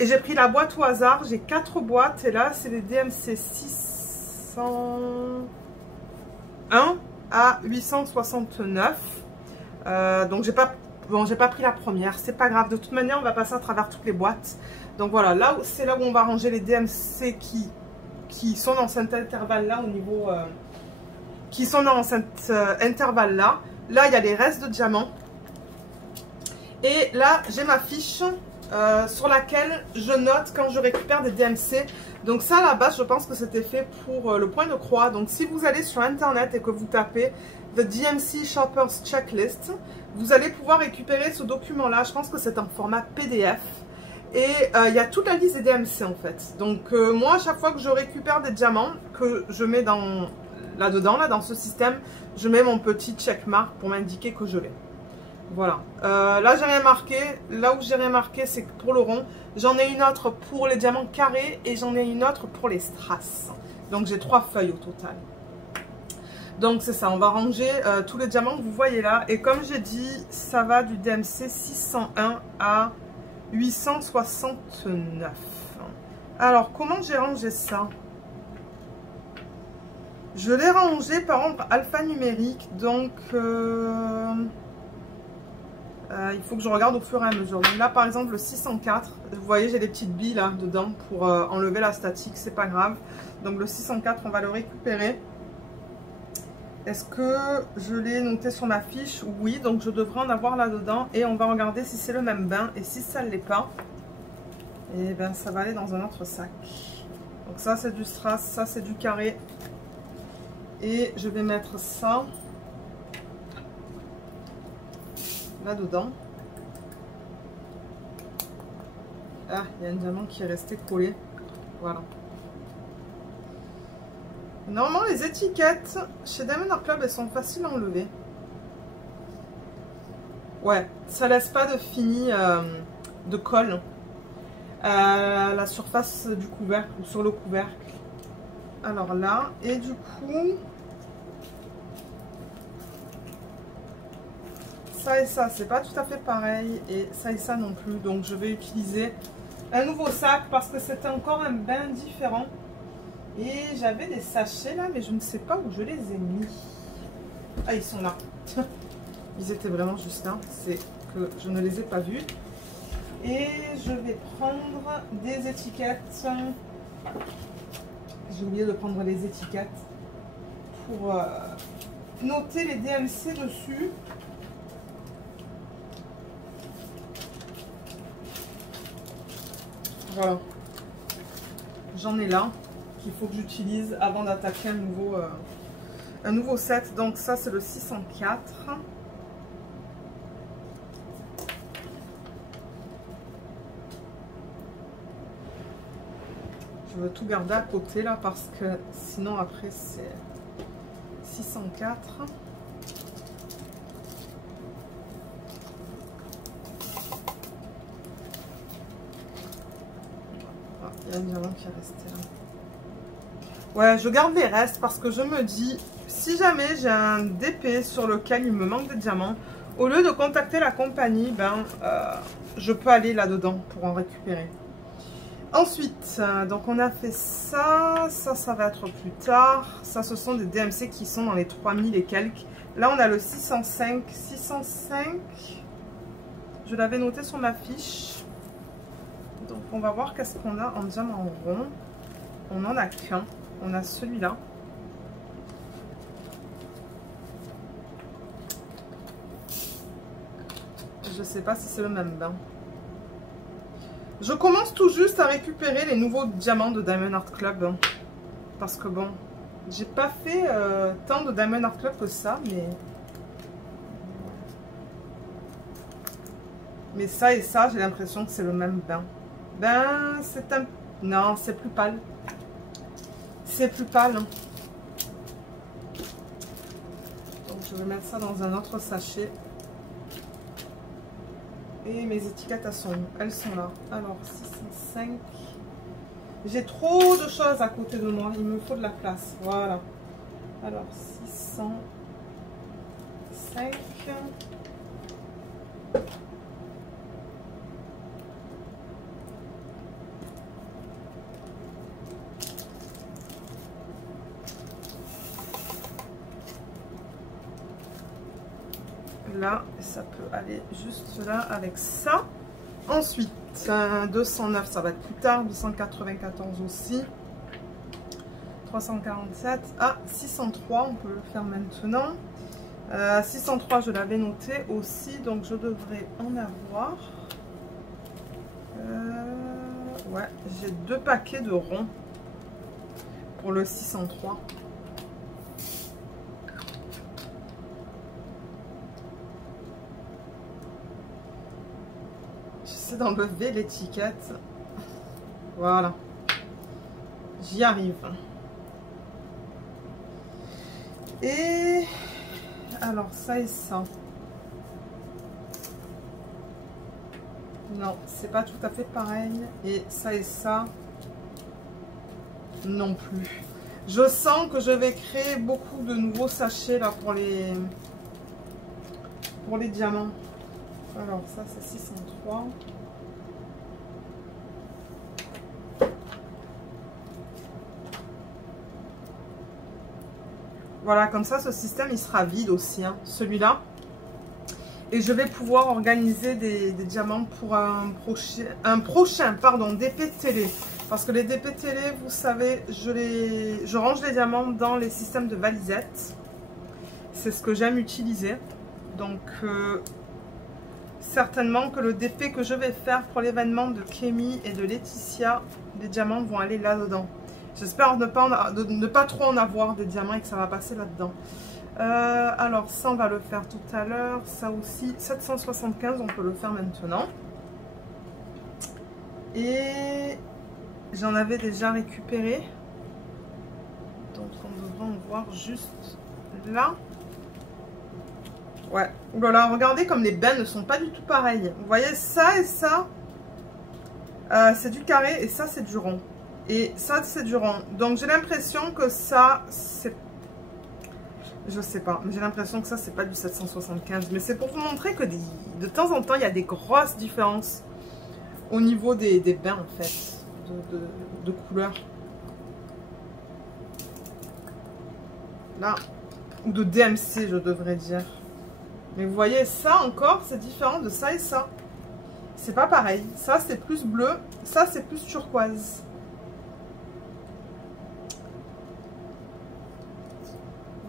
Et j'ai pris la boîte au hasard, j'ai 4 boîtes, et là c'est les DMC 601 à 869. Donc j'ai pas pris la première, c'est pas grave, de toute manière on va passer à travers toutes les boîtes. Donc voilà, là c'est là où on va ranger les DMC qui sont dans cet intervalle là au niveau qui sont dans cet intervalle là. Là il y a les restes de diamants. Et là j'ai ma fiche sur laquelle je note quand je récupère des DMC. Donc ça à la base je pense que c'était fait pour le point de croix. Donc si vous allez sur internet et que vous tapez The DMC Shoppers Checklist, vous allez pouvoir récupérer ce document là. Je pense que c'est un format PDF. Et il y a toute la liste des DMC en fait. Donc moi à chaque fois que je récupère des diamants, que je mets là-dedans, là dans ce système, je mets mon petit checkmark pour m'indiquer que je l'ai. Voilà. Là j'ai rien marqué. Là où j'ai rien marqué c'est pour le rond. J'en ai une autre pour les diamants carrés et j'en ai une autre pour les strass. Donc j'ai 3 feuilles au total. Donc c'est ça, on va ranger tous les diamants que vous voyez là. Et comme j'ai dit, ça va du DMC 601 à 869. Alors, comment j'ai rangé ça? Je l'ai rangé par ordre alphanumérique. Donc, il faut que je regarde au fur et à mesure. Donc là, par exemple, le 604. Vous voyez, j'ai des petites billes là dedans pour enlever la statique. C'est pas grave. Donc, le 604, on va le récupérer. Est-ce que je l'ai noté sur ma fiche? Oui, donc je devrais en avoir là-dedans. Et on va regarder si c'est le même bain. Et si ça ne l'est pas, et bien ça va aller dans un autre sac. Donc ça c'est du strass, ça c'est du carré. Et je vais mettre ça là-dedans. Ah, il y a un diamant qui est resté collé. Voilà. Normalement, les étiquettes chez Diamond Art Club, elles sont faciles à enlever. Ouais, ça laisse pas de fini de colle à la surface du couvercle ou sur le couvercle. Alors là, et du coup, ça et ça, c'est pas tout à fait pareil. Et ça et ça non plus. Donc, je vais utiliser un nouveau sac parce que c'était encore un bain différent. Et j'avais des sachets là, mais je ne sais pas où je les ai mis. Ah, ils sont là. Ils étaient vraiment juste là. C'est que je ne les ai pas vus. Et je vais prendre des étiquettes. J'ai oublié de prendre les étiquettes pour noter les DMC dessus. Voilà. J'en ai là. Qu'il faut que j'utilise avant d'attaquer un nouveau set. Donc ça c'est le 604. Je veux tout garder à côté là parce que sinon après c'est 604. y a un diamant qui est resté là. Ouais, je garde les restes parce que je me dis, si jamais j'ai un DP sur lequel il me manque de diamants, au lieu de contacter la compagnie, ben, je peux aller là-dedans pour en récupérer. Ensuite, donc on a fait ça, ça va être plus tard. Ça, ce sont des DMC qui sont dans les 3000 et quelques. Là, on a le 605. 605, je l'avais noté sur ma fiche. Donc, on va voir qu'est-ce qu'on a en diamant rond. On n'en a qu'un. On a celui-là. Je sais pas si c'est le même bain. Je commence tout juste à récupérer les nouveaux diamants de Diamond Art Club. Parce que bon, j'ai pas fait tant de Diamond Art Club que ça, mais ça et ça, j'ai l'impression que c'est le même bain. Ben, c'est un... Non, c'est plus pâle. C'est plus pâle. Hein. Donc, je vais mettre ça dans un autre sachet. Et mes étiquettes, elles sont là. Alors, 605. J'ai trop de choses à côté de moi. Il me faut de la place. Voilà. Alors, 605. Là, ça peut aller juste là avec ça. Ensuite, 209, ça va être plus tard. 294 aussi. 347. Ah, 603, on peut le faire maintenant. 603, je l'avais noté aussi, donc je devrais en avoir. Ouais, j'ai 2 paquets de ronds pour le 603. J'essaie d'enlever l'étiquette. Voilà. J'y arrive. Et alors ça et ça. Non, c'est pas tout à fait pareil. Et ça non plus. Je sens que je vais créer beaucoup de nouveaux sachets là pour les diamants. Alors ça c'est 603. Voilà, comme ça, ce système, il sera vide aussi, hein, celui-là. Et je vais pouvoir organiser des diamants pour un prochain DP télé. Parce que les DP télé, vous savez, je range les diamants dans les systèmes de valisettes. C'est ce que j'aime utiliser. Donc, certainement que le DP que je vais faire pour l'événement de Kémy et de Laetitia, les diamants vont aller là-dedans. J'espère ne pas trop en avoir des diamants et que ça va passer là-dedans. Alors ça on va le faire tout à l'heure. Ça aussi 775 on peut le faire maintenant. Et j'en avais déjà récupéré. Donc on devrait en voir juste là. Ouais. Voilà, regardez comme les bains ne sont pas du tout pareils. Vous voyez ça et ça. C'est du carré et ça c'est du rond. Et ça, c'est du rond. Donc, j'ai l'impression que ça, c'est... Je sais pas. Mais j'ai l'impression que ça, c'est pas du 775. Mais c'est pour vous montrer que de temps en temps, il y a des grosses différences au niveau des bains, en fait. De couleur. Là. Ou de DMC, je devrais dire. Mais vous voyez, ça encore, c'est différent de ça et ça. C'est pas pareil. Ça, c'est plus bleu. Ça, c'est plus turquoise.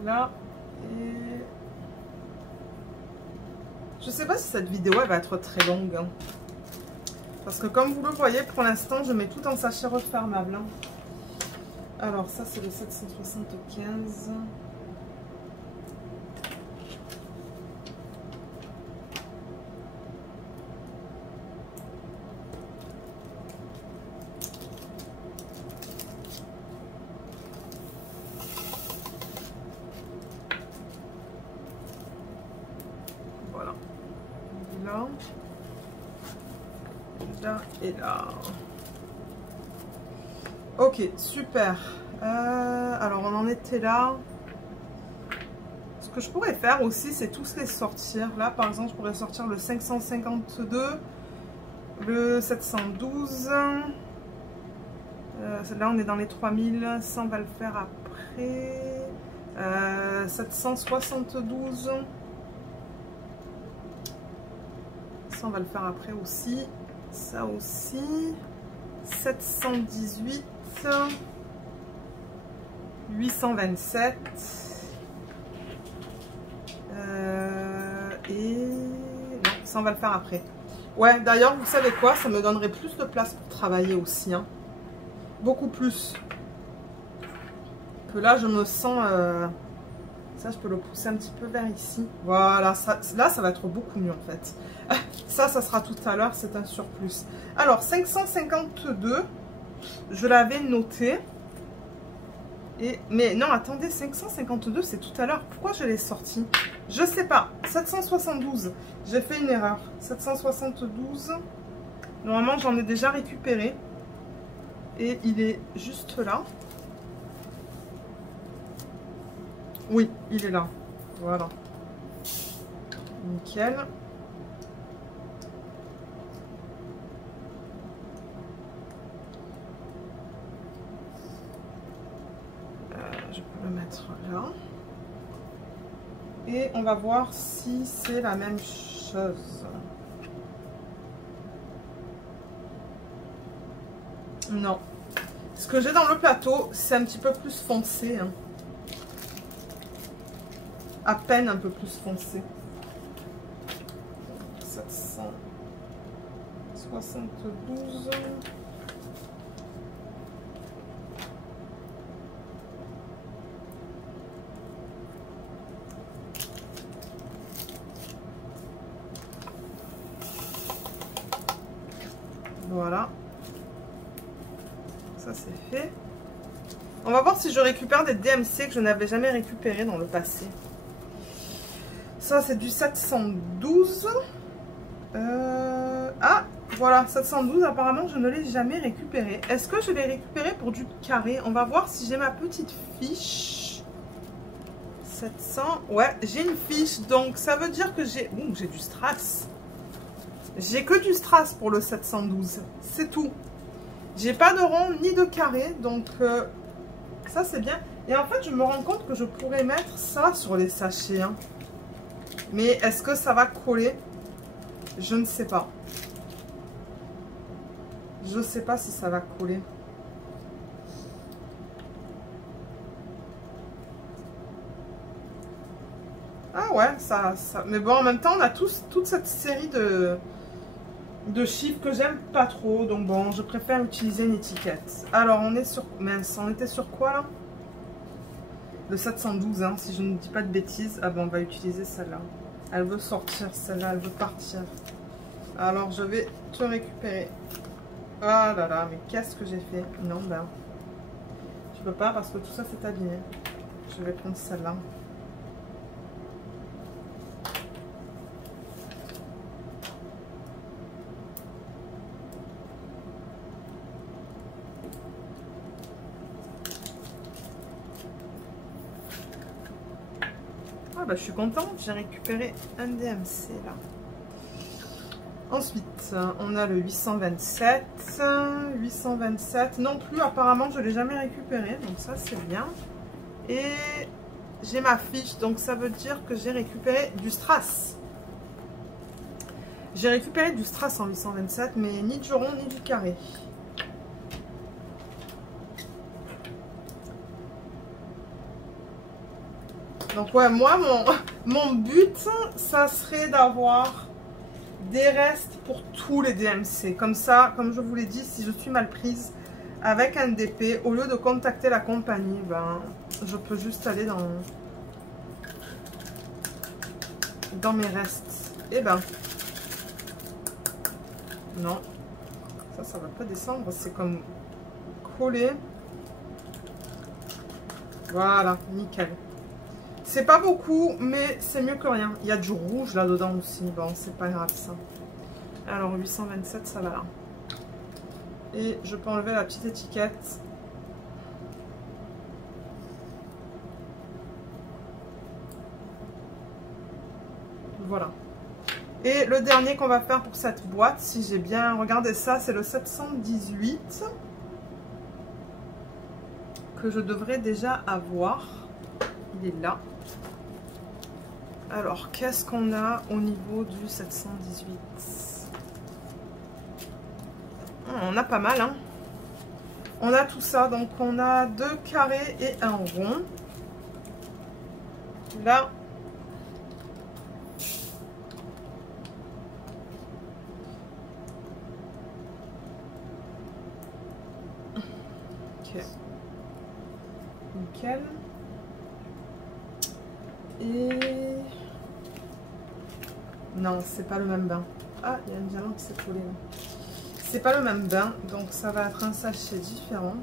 Là, et je sais pas si cette vidéo elle va être très longue, hein. Parce que comme vous le voyez, pour l'instant je mets tout en sachet refermable, hein. Alors ça c'est le 775. Là et là. Ok, super. Alors, on en était là. Ce que je pourrais faire aussi, c'est tous les sortir. Là, par exemple, je pourrais sortir le 552, le 712. Là, on est dans les 3000. Ça, on va le faire après. 772. Ça, on va le faire après aussi. Ça aussi. 718. 827. Et non, ça, on va le faire après. Ouais, d'ailleurs, vous savez quoi? Ça me donnerait plus de place pour travailler aussi. Hein. Beaucoup plus. Que là, je me sens... Ça, je peux le pousser un petit peu vers ici. Voilà, ça, là, ça va être beaucoup mieux, en fait. Ça sera tout à l'heure, c'est un surplus. Alors, 552, je l'avais noté. Mais non, attendez, 552, c'est tout à l'heure. Pourquoi je l'ai sorti? Je sais pas. 772, j'ai fait une erreur. 772, normalement, j'en ai déjà récupéré. Et il est juste là. Oui, il est là. Voilà. Nickel. Je peux le mettre là. Et on va voir si c'est la même chose. Non. Ce que j'ai dans le plateau, c'est un petit peu plus foncé. Hein. À peine un peu plus foncé. 772. Voilà. Ça c'est fait. On va voir si je récupère des DMC que je n'avais jamais récupéré dans le passé. Ça c'est du 712. Ah, voilà, 712 apparemment je ne l'ai jamais récupéré. Est-ce que je l'ai récupéré pour du carré? On va voir si j'ai ma petite fiche. 700, ouais, j'ai une fiche, donc ça veut dire que j'ai... Ouh, j'ai du strass. J'ai que du strass pour le 712, c'est tout. J'ai pas de rond ni de carré, donc ça c'est bien. Et en fait, je me rends compte que je pourrais mettre ça sur les sachets. Hein. Mais est-ce que ça va coller? Je ne sais pas. Je ne sais pas si ça va coller. Ah ouais, ça... Mais bon, en même temps, on a toute cette série de chiffres que j'aime pas trop. Donc bon, je préfère utiliser une étiquette. Alors, on est sur... Mince, on était sur quoi, là? Le 712, hein, si je ne dis pas de bêtises. Ah bon, on va utiliser celle-là. Elle veut sortir, celle-là, elle veut partir. Alors, je vais te récupérer. Ah là là, mais qu'est-ce que j'ai fait? Non, ben... Je peux pas parce que tout ça, c'est abîmé. Je vais prendre celle-là. Ah bah je suis contente, j'ai récupéré un DMC là. Ensuite, on a le 827. 827 non plus, apparemment je ne l'ai jamais récupéré, donc ça c'est bien. Et j'ai ma fiche, donc ça veut dire que j'ai récupéré du strass. J'ai récupéré du strass en 827, mais ni du rond ni du carré. Donc ouais, moi, mon but, ça serait d'avoir des restes pour tous les DMC. Comme ça, comme je vous l'ai dit, si je suis mal prise avec un DP, au lieu de contacter la compagnie, ben, je peux juste aller dans mes restes. Et ben, non, ça va pas descendre, c'est comme collé. Voilà, nickel. C'est pas beaucoup, mais c'est mieux que rien. Il y a du rouge là-dedans aussi. Bon, c'est pas grave ça. Alors, 827, ça va là. Et je peux enlever la petite étiquette. Voilà. Et le dernier qu'on va faire pour cette boîte, si j'ai bien regardé ça, c'est le 718 que je devrais déjà avoir. Il est là. Alors, qu'est-ce qu'on a au niveau du 718? On a pas mal, hein. On a tout ça, donc on a 2 carrés et un rond. Là, ok, nickel. Et non, c'est pas le même bain. Ah, il y a une diamant qui s'est collée là. C'est pas le même bain, donc ça va être un sachet différent.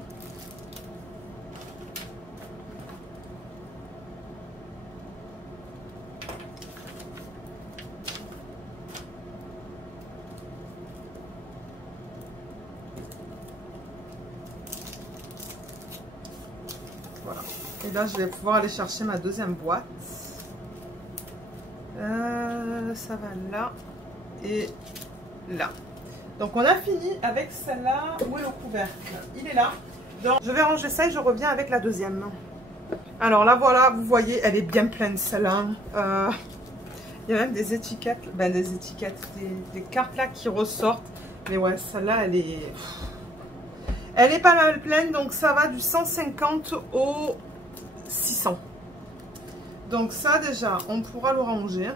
Voilà. Et là, je vais pouvoir aller chercher ma deuxième boîte. Ça va là et là. Donc, on a fini avec celle-là. Où est le couvercle? Il est là. Donc, je vais ranger ça et je reviens avec la deuxième. Alors là, voilà, vous voyez, elle est bien pleine celle-là. Il y a même des étiquettes, des cartes là qui ressortent. Mais ouais, celle-là, elle est pas mal pleine. Donc, ça va du 150 au 600. Donc ça, déjà, on pourra le ranger.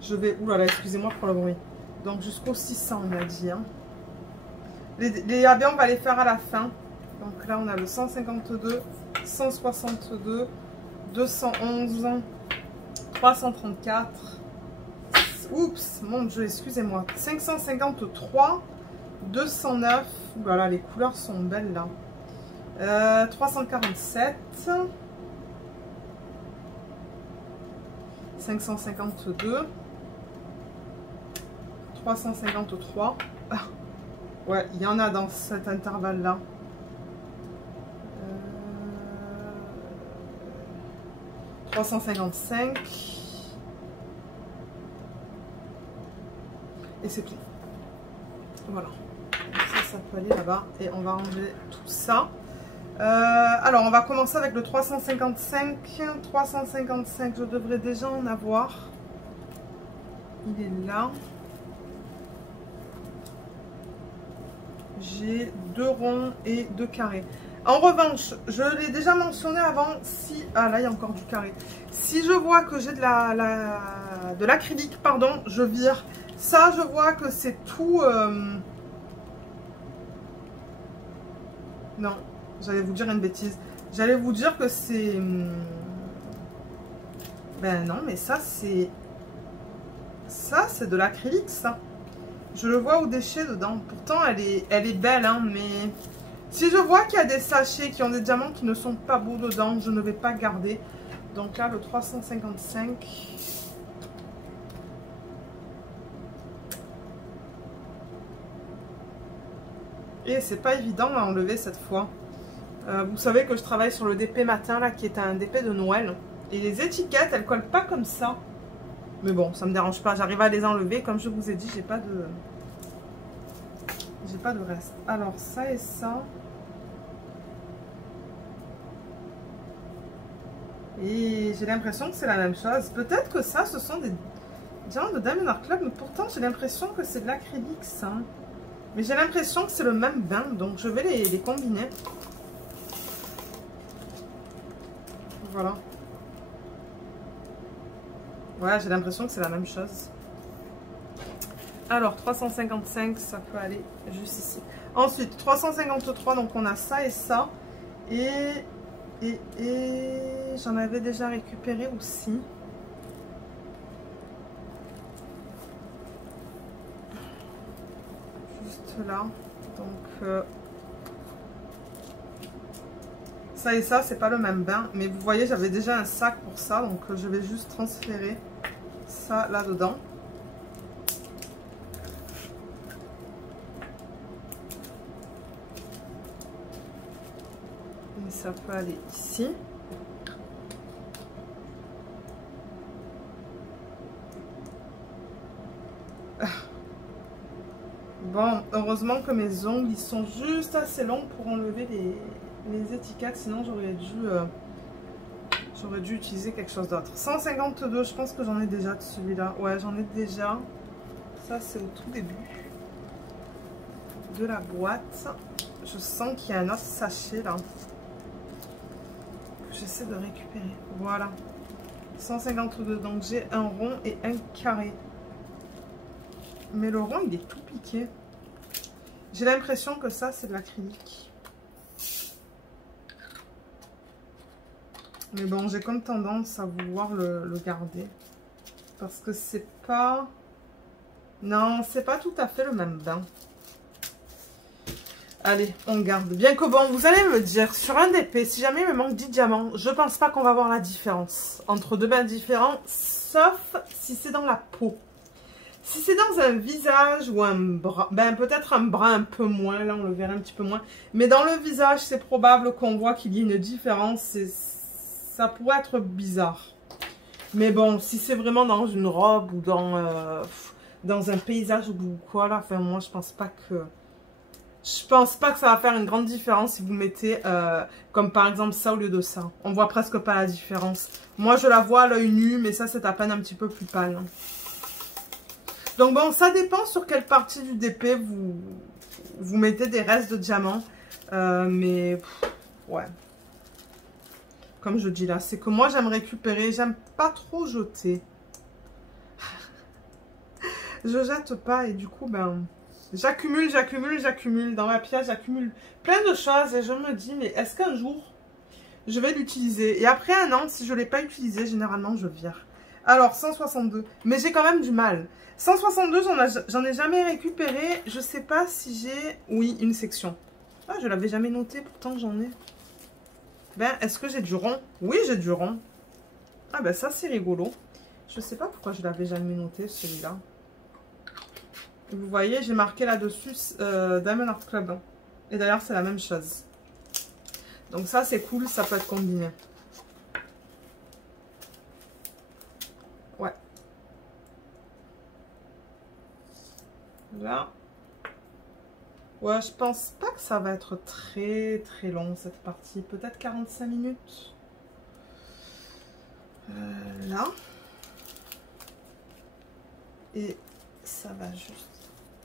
Je vais... Ouh là là, excusez-moi pour le bruit. Donc, jusqu'au 600, on a dit. Hein. Les AB, on va les faire à la fin. Donc là, on a le 152, 162, 211, 334. Oups, mon Dieu, excusez-moi. 553, 209. Ouh là là, les couleurs sont belles là. 347. 552. 353. Ah, ouais, il y en a dans cet intervalle-là. 355. Et c'est tout. Voilà. Ça peut aller là-bas. Et on va ranger tout ça. Alors, on va commencer avec le 355. 355, je devrais déjà en avoir. Il est là. J'ai 2 ronds et 2 carrés. En revanche, je l'ai déjà mentionné avant, si... Ah là, il y a encore du carré. Si je vois que j'ai de l'acrylique, pardon, je vire. Ça, je vois que c'est tout... Non, j'allais vous dire une bêtise. J'allais vous dire que c'est... Ben non, mais ça, c'est... Ça, c'est de l'acrylique, ça. Je le vois au déchet dedans. Pourtant, elle est belle, hein, mais... Si je vois qu'il y a des sachets qui ont des diamants qui ne sont pas beaux dedans, je ne vais pas garder. Donc là, le 355... Et c'est pas évident à enlever cette fois. Vous savez que je travaille sur le DP matin, là, qui est un DP de Noël. Et les étiquettes, elles collent pas comme ça. Mais bon, ça me dérange pas. J'arrive à les enlever. Comme je vous ai dit, j'ai pas de reste. Alors, ça et ça. Et j'ai l'impression que c'est la même chose. Peut-être que ça, ce sont des diamants de Diamond Art Club. Mais pourtant, j'ai l'impression que c'est de l'acrylique, ça. Mais j'ai l'impression que c'est le même bain. Donc, je vais les combiner. Voilà. Ouais, j'ai l'impression que c'est la même chose. Alors, 355, ça peut aller juste ici. Ensuite, 353, donc on a ça et ça. Et j'en avais déjà récupéré aussi. Juste là. Donc, ça et ça, c'est pas le même bain. Mais vous voyez, j'avais déjà un sac pour ça. Donc, je vais juste transférer ça là-dedans. Et ça peut aller ici. Bon, heureusement que mes ongles, ils sont juste assez longs pour enlever les étiquettes. Sinon, j'aurais dû utiliser quelque chose d'autre. 152, je pense que j'en ai déjà de celui-là. Ouais, j'en ai déjà. Ça, c'est au tout début de la boîte. Je sens qu'il y a un autre sachet, là. J'essaie de récupérer. Voilà. 152. Donc, j'ai un rond et un carré. Mais le rond, il est tout piqué. J'ai l'impression que ça, c'est de l'acrylique. Mais bon, j'ai comme tendance à vouloir le garder. Parce que c'est pas... Non, c'est pas tout à fait le même bain. Allez, on garde. Bien que bon, vous allez me dire, sur un DP, si jamais il me manque 10 diamants, je pense pas qu'on va voir la différence entre deux bains différents, sauf si c'est dans la peau. Si c'est dans un visage ou un bras, ben peut-être un bras un peu moins, là on le verra un petit peu moins. Mais dans le visage, c'est probable qu'on voit qu'il y ait une différence. Ça pourrait être bizarre. Mais bon, si c'est vraiment dans une robe ou dans un paysage ou quoi, là, enfin moi je pense pas que ça va faire une grande différence si vous mettez comme par exemple ça au lieu de ça. On voit presque pas la différence. Moi je la vois à l'œil nu, mais ça c'est à peine un petit peu plus pâle. Donc bon, ça dépend sur quelle partie du DP vous mettez des restes de diamants. Mais ouais. Comme je dis là, c'est que moi j'aime récupérer, j'aime pas trop jeter. Je jette pas et du coup ben j'accumule dans ma pièce, j'accumule plein de choses et je me dis mais est-ce qu'un jour je vais l'utiliser? Et après un an, si je ne l'ai pas utilisé, généralement je vire. Alors 162, mais j'ai quand même du mal. 162, j'en ai jamais récupéré. Je sais pas si j'ai... Oui, une section. Ah, je l'avais jamais noté, pourtant j'en ai. Ben, est-ce que j'ai du rond? Oui, j'ai du rond. Ah ben ça c'est rigolo. Je sais pas pourquoi je l'avais jamais noté celui-là. Vous voyez, j'ai marqué là-dessus Diamond Art Club. Et d'ailleurs, c'est la même chose. Donc ça, c'est cool, ça peut être combiné. Ouais. Là. Ouais, je pense pas que ça va être très très long cette partie. Peut-être 45 minutes. Là. Et ça va juste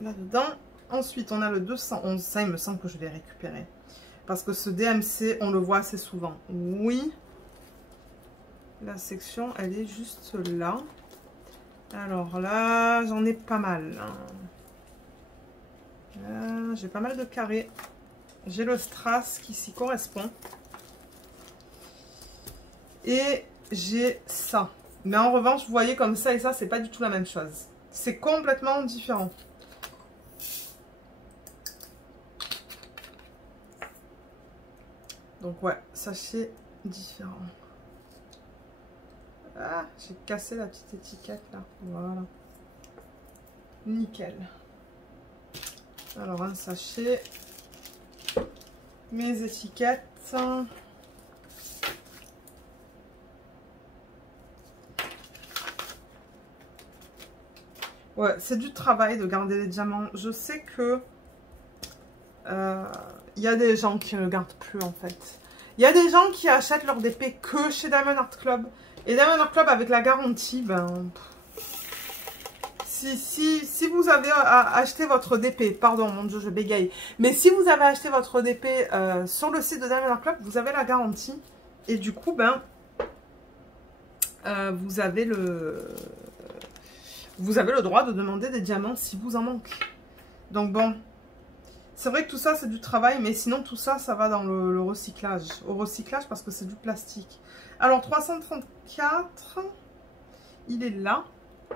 là-dedans. Ensuite, on a le 211. Ça, il me semble que je vais récupérer. Parce que ce DMC, on le voit assez souvent. Oui. La section, elle est juste là. Alors là, j'en ai pas mal. J'ai pas mal de carrés. J'ai le strass qui s'y correspond. Et j'ai ça. Mais en revanche, vous voyez comme ça et ça, c'est pas du tout la même chose. C'est complètement différent. Donc ouais, sachet différent. Ah, j'ai cassé la petite étiquette là. Voilà. Nickel. Alors un sachet. Mes étiquettes. Ouais, c'est du travail de garder les diamants. Je sais que y a des gens qui ne gardent plus en fait. Il y a des gens qui achètent leur DP que chez Diamond Art Club. Et Diamond Art Club avec la garantie, ben... Si vous avez acheté votre DP, pardon mon dieu je bégaye, mais si vous avez acheté votre DP sur le site de Diamond Art Club, vous avez la garantie. Et du coup, ben... vous avez le droit de demander des diamants si vous en manquez. Donc bon... C'est vrai que tout ça, c'est du travail, mais sinon, tout ça, ça va dans le recyclage. Au recyclage, parce que c'est du plastique. Alors, 334, il est là.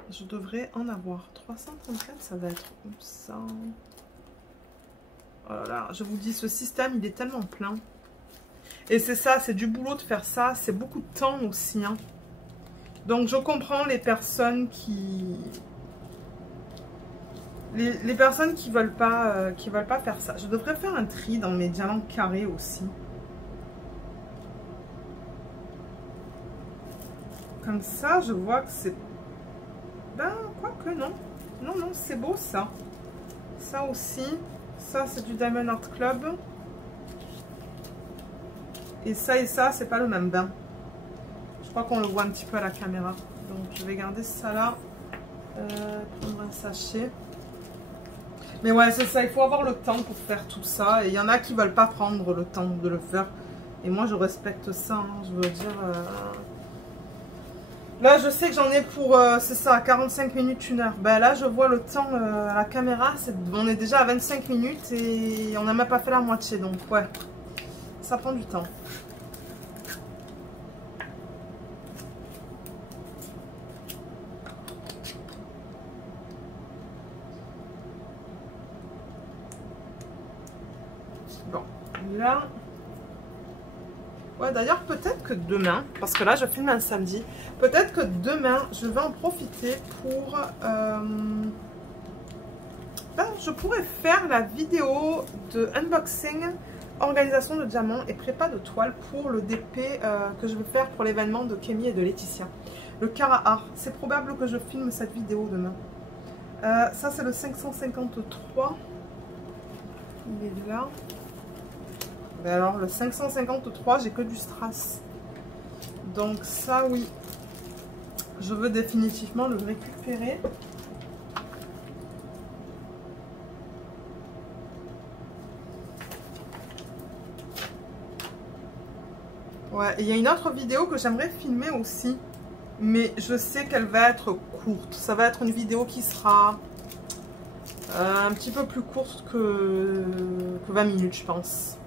Je devrais en avoir. 334, ça va être où ça? Oh là là, je vous dis, ce système, il est tellement plein. Et c'est ça, c'est du boulot de faire ça. C'est beaucoup de temps aussi. Hein. Donc, je comprends les personnes qui... Les personnes qui veulent pas faire ça. Je devrais faire un tri dans mes diamants carrés aussi. Comme ça, je vois que c'est... Ben, quoique non. Non, non, c'est beau ça. Ça aussi. Ça, c'est du Diamond Art Club. Et ça, c'est pas le même bain. Je crois qu'on le voit un petit peu à la caméra. Donc, je vais garder ça là. Prendre un sachet. Mais ouais, c'est ça. Il faut avoir le temps pour faire tout ça. Et il y en a qui veulent pas prendre le temps de le faire. Et moi, je respecte ça. Hein, je veux dire... Là, je sais que j'en ai pour, c'est ça, 45 minutes, 1 heure. Ben là, je vois le temps à la caméra. On est déjà à 25 minutes et on n'a même pas fait la moitié. Donc, ouais, ça prend du temps. Bon, là... Ouais, d'ailleurs, peut-être que demain, parce que là, je filme un samedi, peut-être que demain, je vais en profiter pour... ben, je pourrais faire la vidéo de unboxing, organisation de diamants et prépa de toile pour le DP que je veux faire pour l'événement de Kémy et de Laetitia. Le Cara. C'est probable que je filme cette vidéo demain. Ça, c'est le 553. Il est là. Mais alors, le 553, j'ai que du strass. Donc ça, oui. Je veux définitivement le récupérer. Ouais, il y a une autre vidéo que j'aimerais filmer aussi. Mais je sais qu'elle va être courte. Ça va être une vidéo qui sera un petit peu plus courte que 20 minutes, je pense.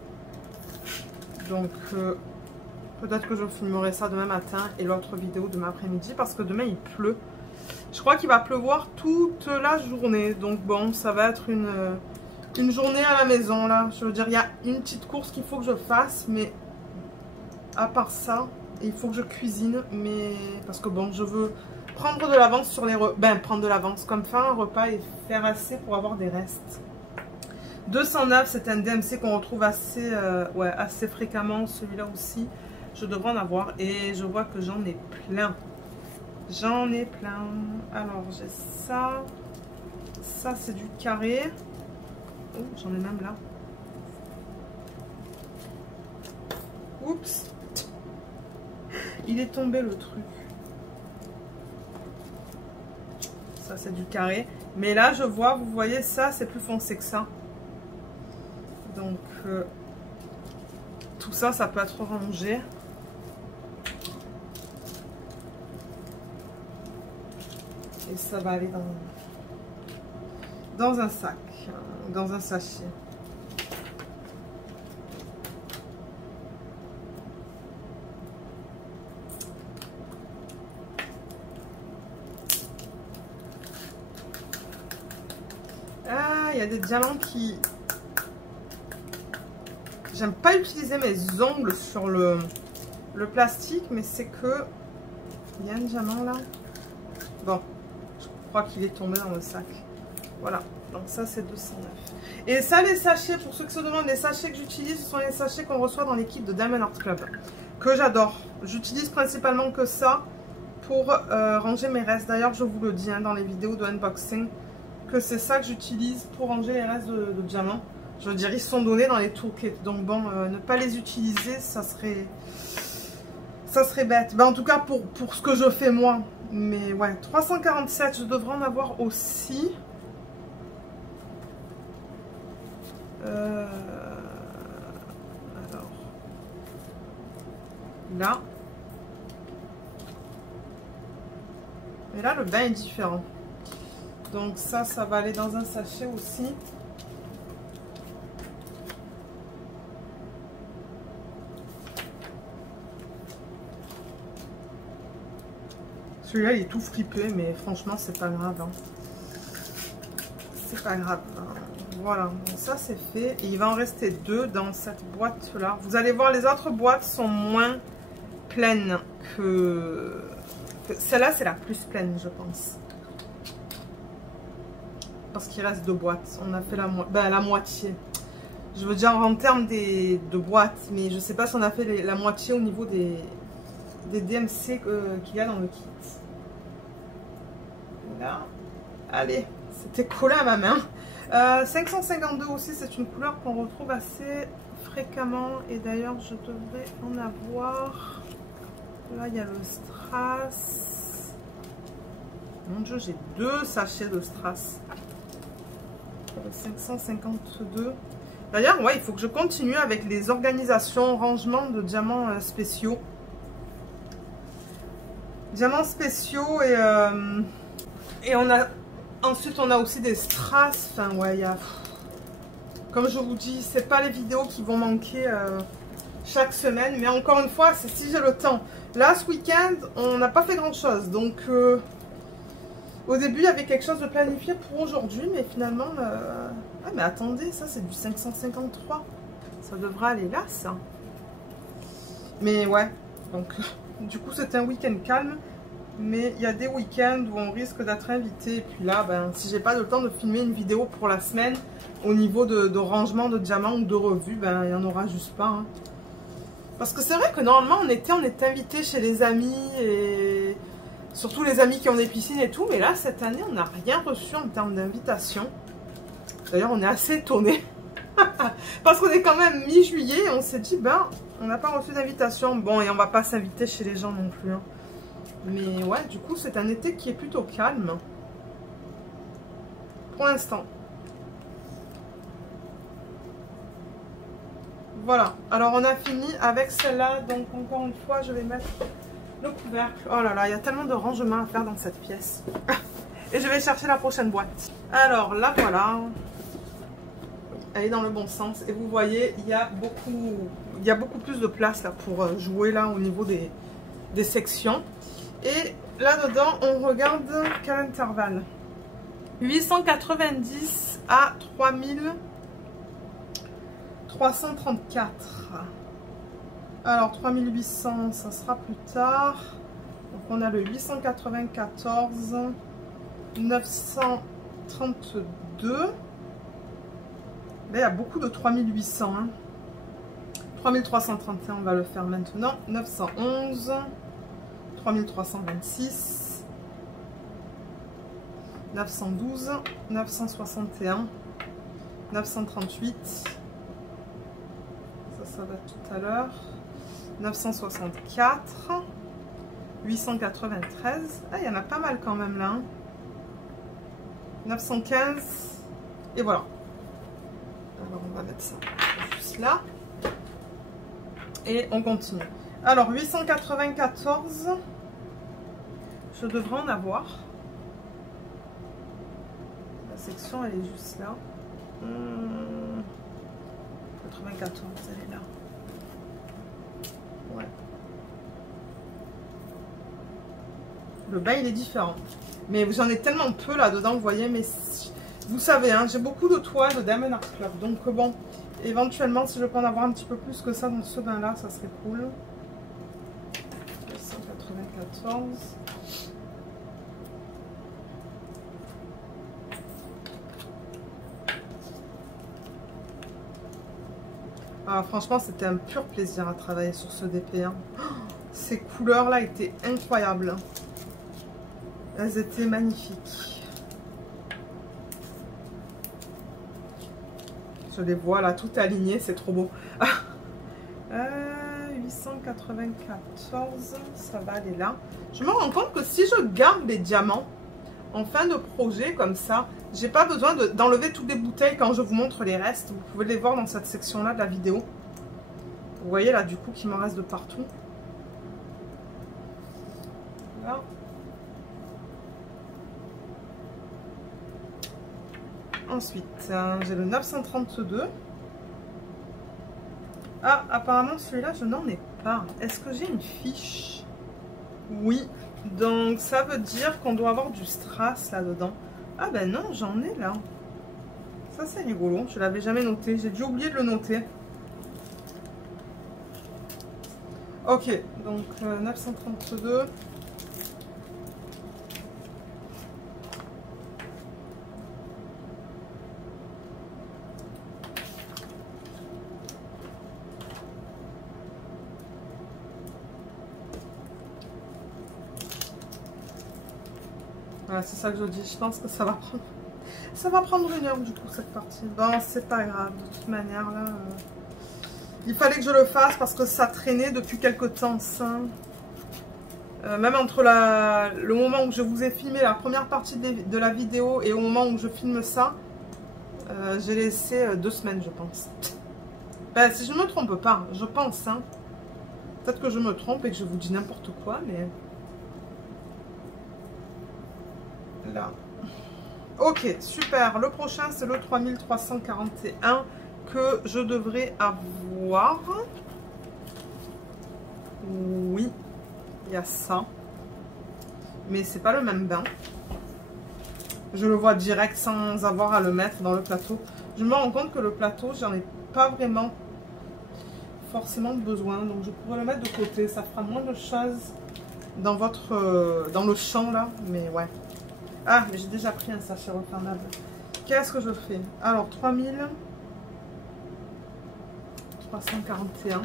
Donc, peut-être que je filmerai ça demain matin et l'autre vidéo demain après-midi parce que demain il pleut. Je crois qu'il va pleuvoir toute la journée. Donc bon, ça va être une journée à la maison là. Je veux dire, il y a une petite course qu'il faut que je fasse, mais à part ça, il faut que je cuisine. Mais parce que bon, je veux prendre de l'avance sur les repas. Ben, prendre de l'avance, comme faire un repas et faire assez pour avoir des restes. 209, c'est un DMC qu'on retrouve assez, ouais, assez fréquemment. Celui-là aussi, je devrais en avoir. Et je vois que j'en ai plein. J'en ai plein. Alors, j'ai ça. Ça, c'est du carré. Oh, j'en ai même là. Oups. Il est tombé le truc. Ça, c'est du carré. Mais là, je vois, vous voyez, ça, c'est plus foncé que ça. Donc, tout ça, ça peut être rangé. Et ça va aller dans un sac, dans un sachet. Ah, il y a des diamants qui... J'aime pas utiliser mes ongles sur le plastique, mais c'est que... Il y a un diamant là. Bon, je crois qu'il est tombé dans le sac. Voilà, donc ça c'est 209. Et ça, les sachets, pour ceux qui se demandent, les sachets que j'utilise, ce sont les sachets qu'on reçoit dans l'équipe de Diamond Art Club. Que j'adore. J'utilise principalement que ça pour ranger mes restes. D'ailleurs, je vous le dis hein, dans les vidéos de unboxing, que c'est ça que j'utilise pour ranger les restes de diamants. Je veux dire, ils sont donnés dans les toolkits. Donc bon, ne pas les utiliser, ça serait bête. Ben, en tout cas, pour ce que je fais moi. Mais ouais, 347, je devrais en avoir aussi. Alors. Là. Et là, le bain est différent. Donc ça va aller dans un sachet aussi. Celui-là, il est tout fripé, mais franchement, c'est pas grave. Hein. C'est pas grave. Hein. Voilà, donc ça c'est fait. Et il va en rester 2 dans cette boîte-là. Vous allez voir, les autres boîtes sont moins pleines que... Celle-là, c'est la plus pleine, je pense. Parce qu'il reste 2 boîtes. On a fait la moitié. Je veux dire en termes de boîtes, mais je sais pas si on a fait la moitié au niveau des DMC qu'il y a dans le kit. Là. Allez, c'était collé à ma main. 552 aussi, c'est une couleur qu'on retrouve assez fréquemment. Et d'ailleurs, je devrais en avoir. Là, il y a le strass. Mon Dieu, j'ai 2 sachets de strass. 552. D'ailleurs, ouais, il faut que je continue avec les organisations, rangements de diamants spéciaux. Diamants spéciaux et on a ensuite on a aussi des strass. Enfin ouais, il y a, comme je vous dis, c'est pas les vidéos qui vont manquer chaque semaine, mais encore une fois, c'est si j'ai le temps. Là, ce week-end, on n'a pas fait grand chose, donc au début, il y avait quelque chose de planifié pour aujourd'hui, mais finalement, ah mais attendez, ça c'est du 553, ça devrait aller là, ça. Mais ouais, donc du coup, c'est un week-end calme. Mais il y a des week-ends où on risque d'être invité. Et puis là, ben, si j'ai pas le temps de filmer une vidéo pour la semaine, au niveau de rangement de diamants ou de revues, ben, il n'y en aura juste pas. Hein. Parce que c'est vrai que normalement, on est invité chez les amis, et surtout les amis qui ont des piscines et tout. Mais là, cette année, on n'a rien reçu en termes d'invitation. D'ailleurs, on est assez étonnés. Parce qu'on est quand même mi-juillet et on s'est dit, ben, on n'a pas reçu d'invitation. Bon, et on va pas s'inviter chez les gens non plus. Hein. Mais ouais, du coup, c'est un été qui est plutôt calme. Pour l'instant. Voilà. Alors, on a fini avec celle-là. Donc, encore une fois, je vais mettre le couvercle. Oh là là, il y a tellement de rangements à faire dans cette pièce. Et je vais chercher la prochaine boîte. Alors, là, voilà. Elle est dans le bon sens. Et vous voyez, il y a beaucoup plus de place là pour jouer là au niveau des sections. Et là-dedans, on regarde quel intervalle. 890 à 3334. Alors, 3800, ça sera plus tard. Donc, on a le 894, 932. Là, il y a beaucoup de 3800. Hein. 3331, on va le faire maintenant. 911. 3326, 912, 961, 938, ça va tout à l'heure, 964, 893, ah, il y en a pas mal quand même là, hein. 915, et voilà. Alors on va mettre ça juste là, et on continue. Alors 894, je devrais en avoir. La section, elle est juste là. 94, elle est là. Ouais. Le bas, il est différent. Mais j'en ai tellement peu là-dedans, vous voyez. Mais vous savez, hein, j'ai beaucoup de toiles de Diamond Art Club. Donc bon, éventuellement, si je peux en avoir un petit peu plus que ça dans ce bain-là, ça serait cool. 194. Ah, franchement, c'était un pur plaisir à travailler sur ce DP1. Oh, ces couleurs-là étaient incroyables. Elles étaient magnifiques. Je les vois là, tout aligné, c'est trop beau. 894, ça va aller là. Je me rends compte que si je garde les diamants en fin de projet comme ça, j'ai pas besoin d'enlever toutes les bouteilles quand je vous montre les restes. Vous pouvez les voir dans cette section là de la vidéo. Vous voyez là du coup qu'il m'en reste de partout. Là. Ensuite, j'ai le 932. Ah, apparemment celui-là je n'en ai pas. Est-ce que j'ai une fiche? Oui. Donc ça veut dire qu'on doit avoir du strass là-dedans. Ah ben non, j'en ai là. Ça c'est rigolo, je l'avais jamais noté. J'ai dû oublier de le noter. Ok, donc 932. Voilà, c'est ça que je dis. Je pense que ça va prendre. Ça va prendre 1 heure du coup cette partie. Bon, c'est pas grave, de toute manière là. Il fallait que je le fasse parce que ça traînait depuis quelques temps ça. Même entre le moment où je vous ai filmé la première partie de la vidéo et au moment où je filme ça, j'ai laissé 2 semaines je pense. Ben, si je ne me trompe pas, je pense. Hein. Peut-être que je me trompe et que je vous dis n'importe quoi, mais... Là. Ok, super. Le prochain, c'est le 3341 que je devrais avoir. Oui, il y a ça. Mais c'est pas le même bain. Je le vois direct sans avoir à le mettre dans le plateau. Je me rends compte que le plateau, j'en ai pas vraiment forcément besoin. Donc je pourrais le mettre de côté. Ça fera moins de choses dans dans le champ là. Mais ouais. Ah, mais j'ai déjà pris un sachet refermable. Qu'est-ce que je fais? Alors, 3341.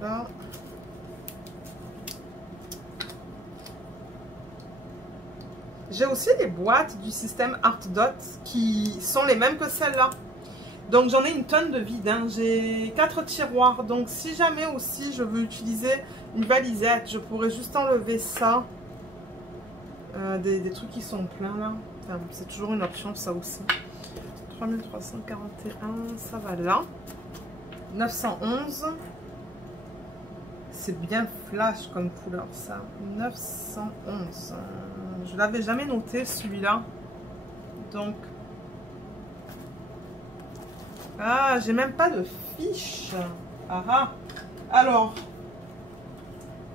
Là. J'ai aussi des boîtes du système ArtDot qui sont les mêmes que celles-là. Donc j'en ai une tonne de vide. Hein. J'ai 4 tiroirs. Donc si jamais aussi je veux utiliser une valisette, je pourrais juste enlever ça. Des trucs qui sont pleins là. Enfin, c'est toujours une option ça aussi. 3341, ça va là. 911. C'est bien flash comme couleur ça. 911. Je l'avais jamais noté celui-là. Donc. Ah, j'ai même pas de fiche. Ah ah. Alors.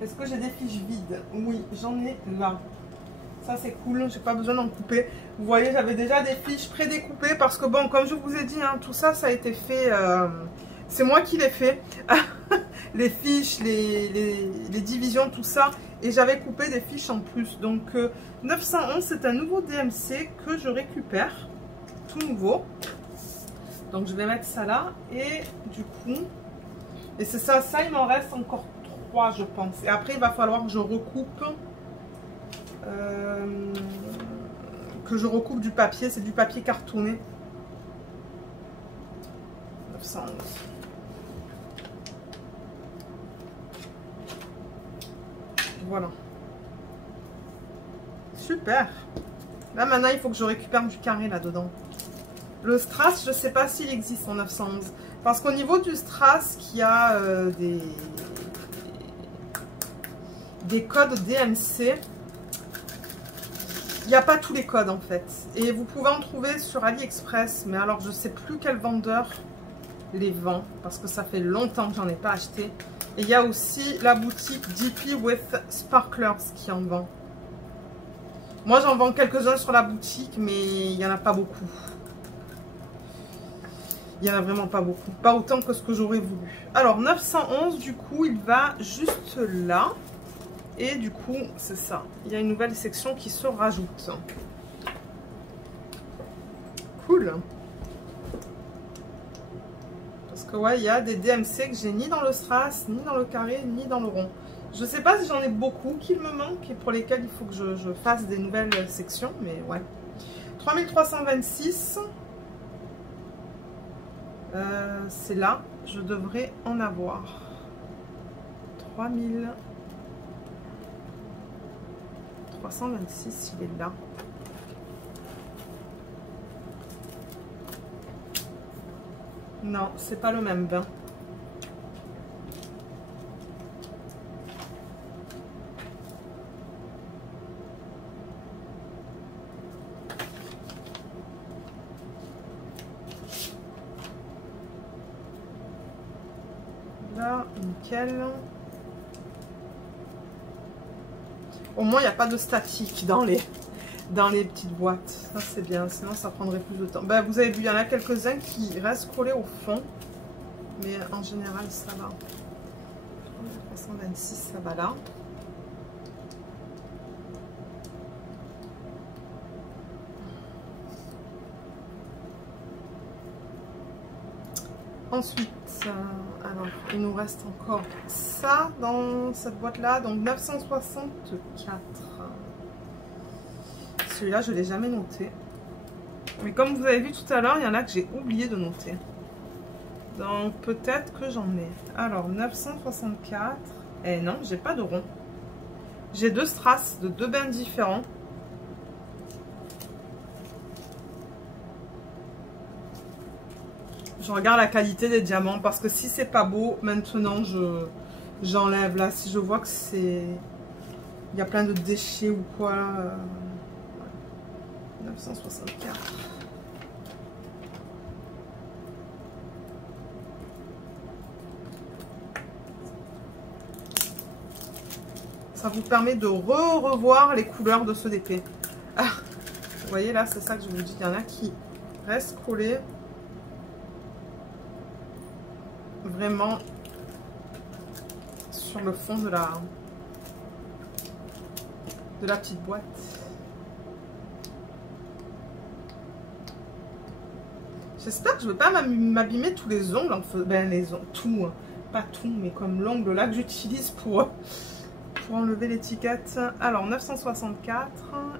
Est-ce que j'ai des fiches vides? Oui, j'en ai là. Ça c'est cool, j'ai pas besoin d'en couper. Vous voyez, j'avais déjà des fiches prédécoupées parce que bon, comme je vous ai dit, hein, tout ça, ça a été fait. C'est moi qui l'ai fait. Les fiches, les divisions, tout ça. Et j'avais coupé des fiches en plus. Donc 911, c'est un nouveau DMC que je récupère. Tout nouveau. Donc je vais mettre ça là. Et du coup, et c'est ça, il m'en reste encore 3 je pense. Et après il va falloir que je recoupe. Du papier. C'est du papier cartonné. 911. Voilà. Super. Là maintenant il faut que je récupère du carré là-dedans. Le strass, je ne sais pas s'il existe en 911. Parce qu'au niveau du strass, qui a des codes DMC, il n'y a pas tous les codes en fait. Et vous pouvez en trouver sur AliExpress. Mais alors je ne sais plus quel vendeur les vend. Parce que ça fait longtemps que j'en ai pas acheté. Et il y a aussi la boutique DP with Sparklers qui en vend. Moi j'en vends quelques-uns sur la boutique, mais il n'y en a pas beaucoup. Il n'y en a vraiment pas beaucoup. Pas autant que ce que j'aurais voulu. Alors 911 du coup il va juste là. Et du coup c'est ça. Il y a une nouvelle section qui se rajoute. Cool. Parce que ouais, il y a des DMC que j'ai ni dans le strass, ni dans le carré, ni dans le rond. Je sais pas si j'en ai beaucoup qu'il me manque et pour lesquels il faut que je fasse des nouvelles sections, mais ouais. 3326. C'est là, je devrais en avoir. 3326, il est là. Non, c'est pas le même bain. Là, nickel. Au moins, il n'y a pas de statique dans les petites boîtes. Ça, c'est bien. Sinon, ça prendrait plus de temps. Ben, vous avez vu, il y en a quelques-uns qui restent collés au fond. Mais en général, ça va. 326, ça va là. Ensuite, alors, il nous reste encore ça dans cette boîte-là. Donc, 964. Celui-là, je ne l'ai jamais noté. Mais comme vous avez vu tout à l'heure, il y en a que j'ai oublié de noter. Donc, peut-être que j'en ai. Alors, 964. Eh non, j'ai pas de rond. J'ai deux strass de deux bains différents. Je regarde la qualité des diamants parce que si c'est pas beau, maintenant j'enlève. Là, si je vois que c'est... Il y a plein de déchets ou quoi. Là, 964. Ça vous permet de revoir les couleurs de ceux d'épée. Ah, vous voyez là, c'est ça que je vous dis. Il y en a qui restent collés. Vraiment sur le fond de la petite boîte. J'espère que je ne vais pas m'abîmer tous les ongles. Ben, les ongles, tout, hein. Pas tout, mais comme l'ongle là que j'utilise pour enlever l'étiquette. Alors, 964,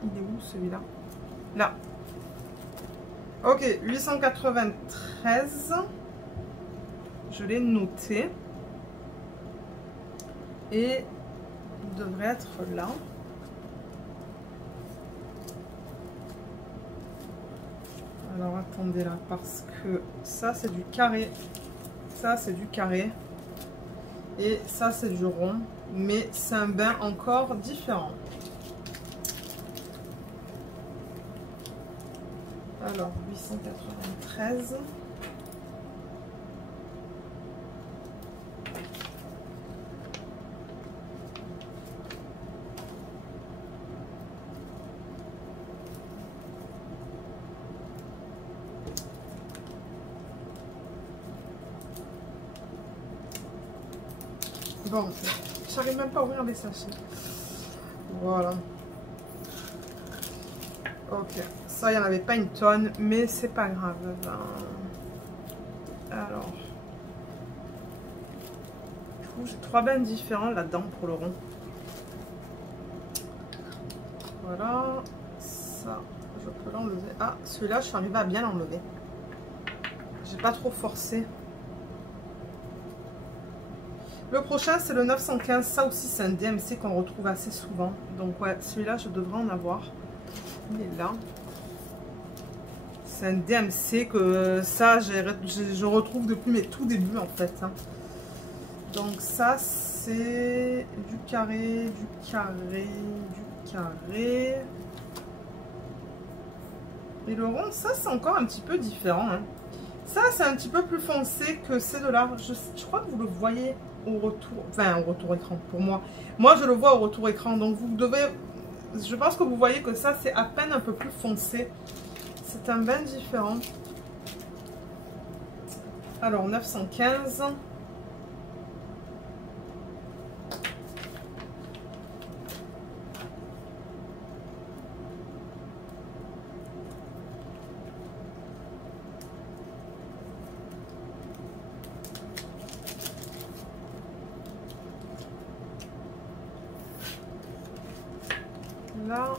il est où celui-là? Là. Ok, 893. Je l'ai noté. Et il devrait être là. Alors, attendez là, parce que ça, c'est du carré. Ça, c'est du carré. Et ça, c'est du rond. Mais c'est un bain encore différent. Alors, 893. Bon, j'arrive même pas à ouvrir les sachets. Voilà. Ok, ça, il n'y en avait pas une tonne, mais c'est pas grave. Alors, du coup, j'ai 3 bains différents là-dedans pour le rond. Voilà, ça, je peux l'enlever. Ah, celui-là, je suis arrivée à bien l'enlever. J'ai pas trop forcé. Le prochain, c'est le 915. Ça aussi, c'est un DMC qu'on retrouve assez souvent. Donc, ouais, celui-là, je devrais en avoir. Il est là. C'est un DMC que ça, je retrouve depuis mes tout débuts, en fait. Hein. Donc, ça, c'est du carré, du carré, du carré. Et le rond, ça, c'est encore un petit peu différent. Hein. Ça, c'est un petit peu plus foncé que ces deux-là. Je crois que vous le voyez au retour, enfin au retour écran pour moi. Moi, je le vois au retour écran. Donc, vous devez, je pense que vous voyez que ça, c'est à peine un peu plus foncé. C'est un bain différent. Alors, 915. Là.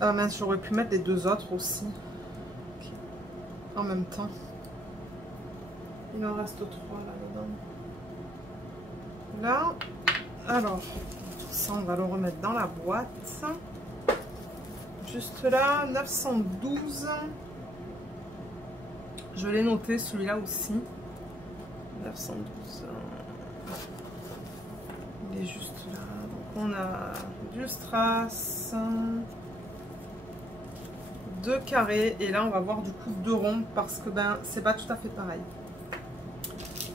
Ah mince, j'aurais pu mettre les deux autres aussi. Okay. En même temps. Il en reste 3 là-dedans. Là. Alors, tout ça, on va le remettre dans la boîte. Juste là, 912. Je l'ai noté, celui-là aussi. 912. Il est juste là. Donc on a du strass, 2 carrés, et là on va voir du coup 2 ronds parce que ben c'est pas tout à fait pareil.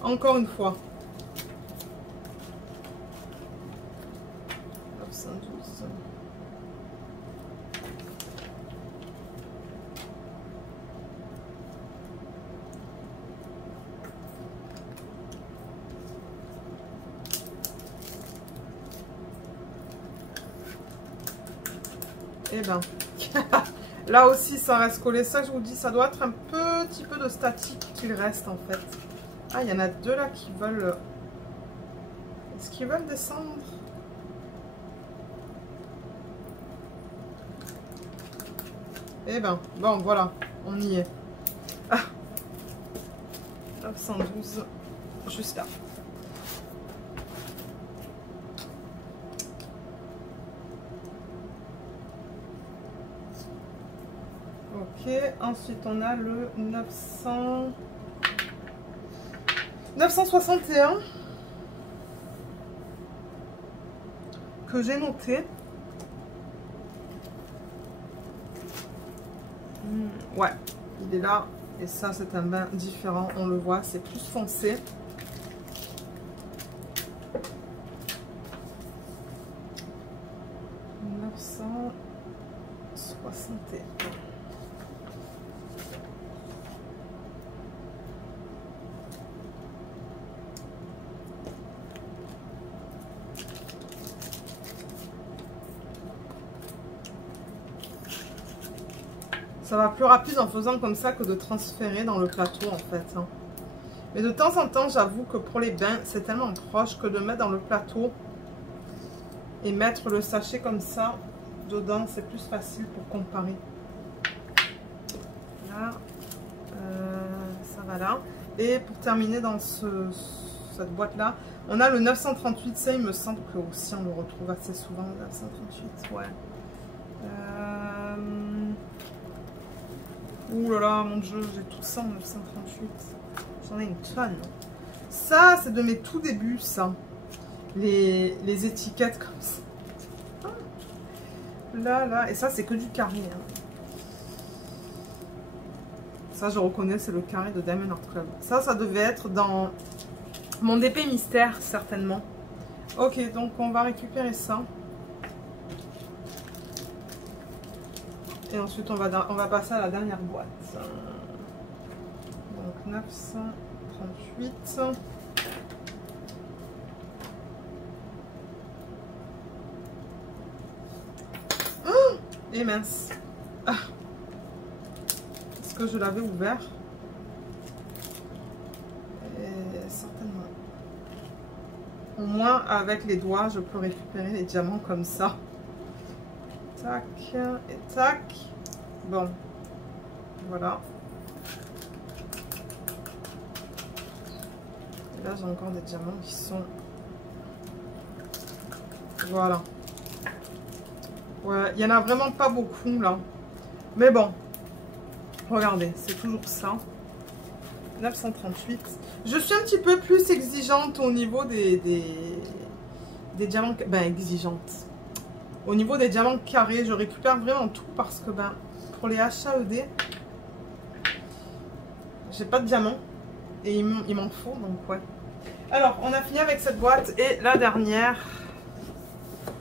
Encore une fois. 912. Eh ben, Là aussi, ça reste collé. Ça, je vous dis, ça doit être un petit peu de statique qu'il reste, en fait. Ah, il y en a deux là qui veulent... Est-ce qu'ils veulent descendre? Eh ben, bon, voilà. On y est. Ah, 912, juste là. Ok, ensuite on a le 961 que j'ai noté. Ouais, il est là. Et ça, c'est un bain différent. On le voit, c'est plus foncé. Ça va plus rapide en faisant comme ça que de transférer dans le plateau en fait. Hein. Mais de temps en temps, j'avoue que pour les bains, c'est tellement proche que de mettre dans le plateau et mettre le sachet comme ça dedans, c'est plus facile pour comparer. Là, ça va là. Et pour terminer dans cette boîte-là, on a le 938. Ça, il me semble que aussi on le retrouve assez souvent, le 938. Ouais. Ouh là là, mon dieu, j'ai tout ça en 938. J'en ai une tonne. Ça, c'est de mes tout débuts, ça. Les étiquettes comme ça. Là, là. Et ça, c'est que du carré. Hein. Ça, je reconnais, c'est le carré de Diamond Art Club. Ça devait être dans mon DP mystère, certainement. Ok, donc on va récupérer ça. Et ensuite, on va passer à la dernière boîte. Donc, 938. Oh, et mince. Ah. Est-ce que je l'avais ouvert? Certainement. Au moins, avec les doigts, je peux récupérer les diamants comme ça. Tac et tac. Bon, voilà. Et là, j'ai encore des diamants qui sont... Voilà. Ouais, il n'y en a vraiment pas beaucoup, là. Mais bon. Regardez, c'est toujours ça. 938. Je suis un petit peu plus exigeante au niveau des diamants... Ben, exigeante. Au niveau des diamants carrés, je récupère vraiment tout parce que ben, pour les HAED, j'ai pas de diamants et il m'en faut, donc ouais. Alors, on a fini avec cette boîte et la dernière,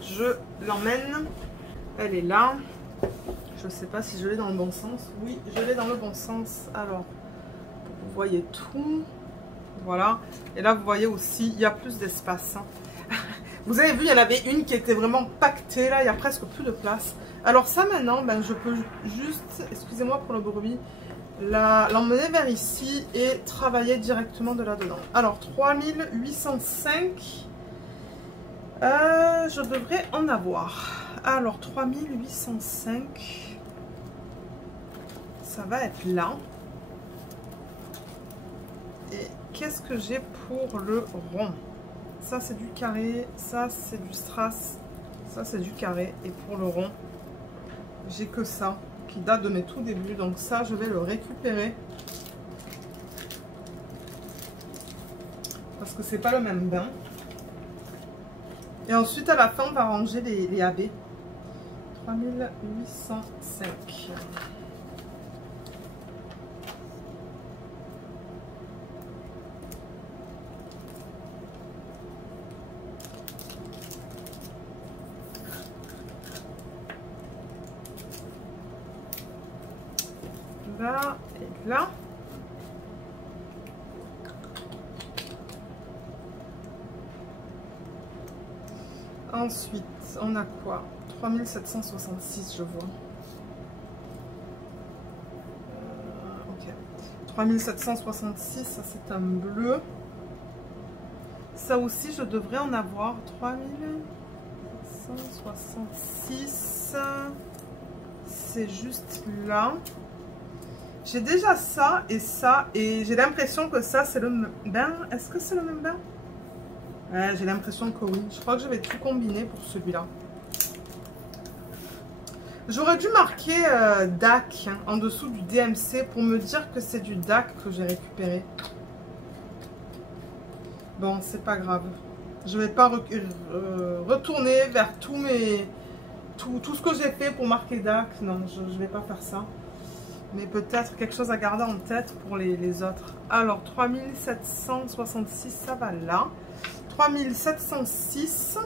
je l'emmène. Elle est là. Je sais pas si je l'ai dans le bon sens. Oui, je l'ai dans le bon sens. Alors, vous voyez tout. Voilà. Et là, vous voyez aussi, il y a plus d'espace. Hein. Vous avez vu, il y en avait une qui était vraiment pactée, là, il n'y a presque plus de place. Alors ça, maintenant, ben, je peux juste, excusez-moi pour le bruit, l'emmener vers ici et travailler directement de là-dedans. Alors, 3805, je devrais en avoir. Alors, 3805, ça va être là. Et qu'est-ce que j'ai pour le rond? Ça, c'est du carré, ça, c'est du strass, ça, c'est du carré. Et pour le rond, j'ai que ça, qui date de mes tout débuts. Donc ça, je vais le récupérer. Parce que c'est pas le même bain. Et ensuite, à la fin, on va ranger les AB. 3805. Là et là. Ensuite, on a quoi? 3766, je vois. 3766, ça c'est un bleu. Ça aussi, je devrais en avoir. 3766. C'est juste là. J'ai déjà ça, et j'ai l'impression que ça, c'est le même bain. Est-ce que c'est le même bain? Ouais, j'ai l'impression que oui. Je crois que je vais tout combiner pour celui-là. J'aurais dû marquer DAC en dessous du DMC pour me dire que c'est du DAC que j'ai récupéré. Bon, c'est pas grave. Je vais pas retourner vers tout ce que j'ai fait pour marquer DAC. Non, je vais pas faire ça. Mais peut-être quelque chose à garder en tête pour les autres. Alors, 3766, ça va là. 3706.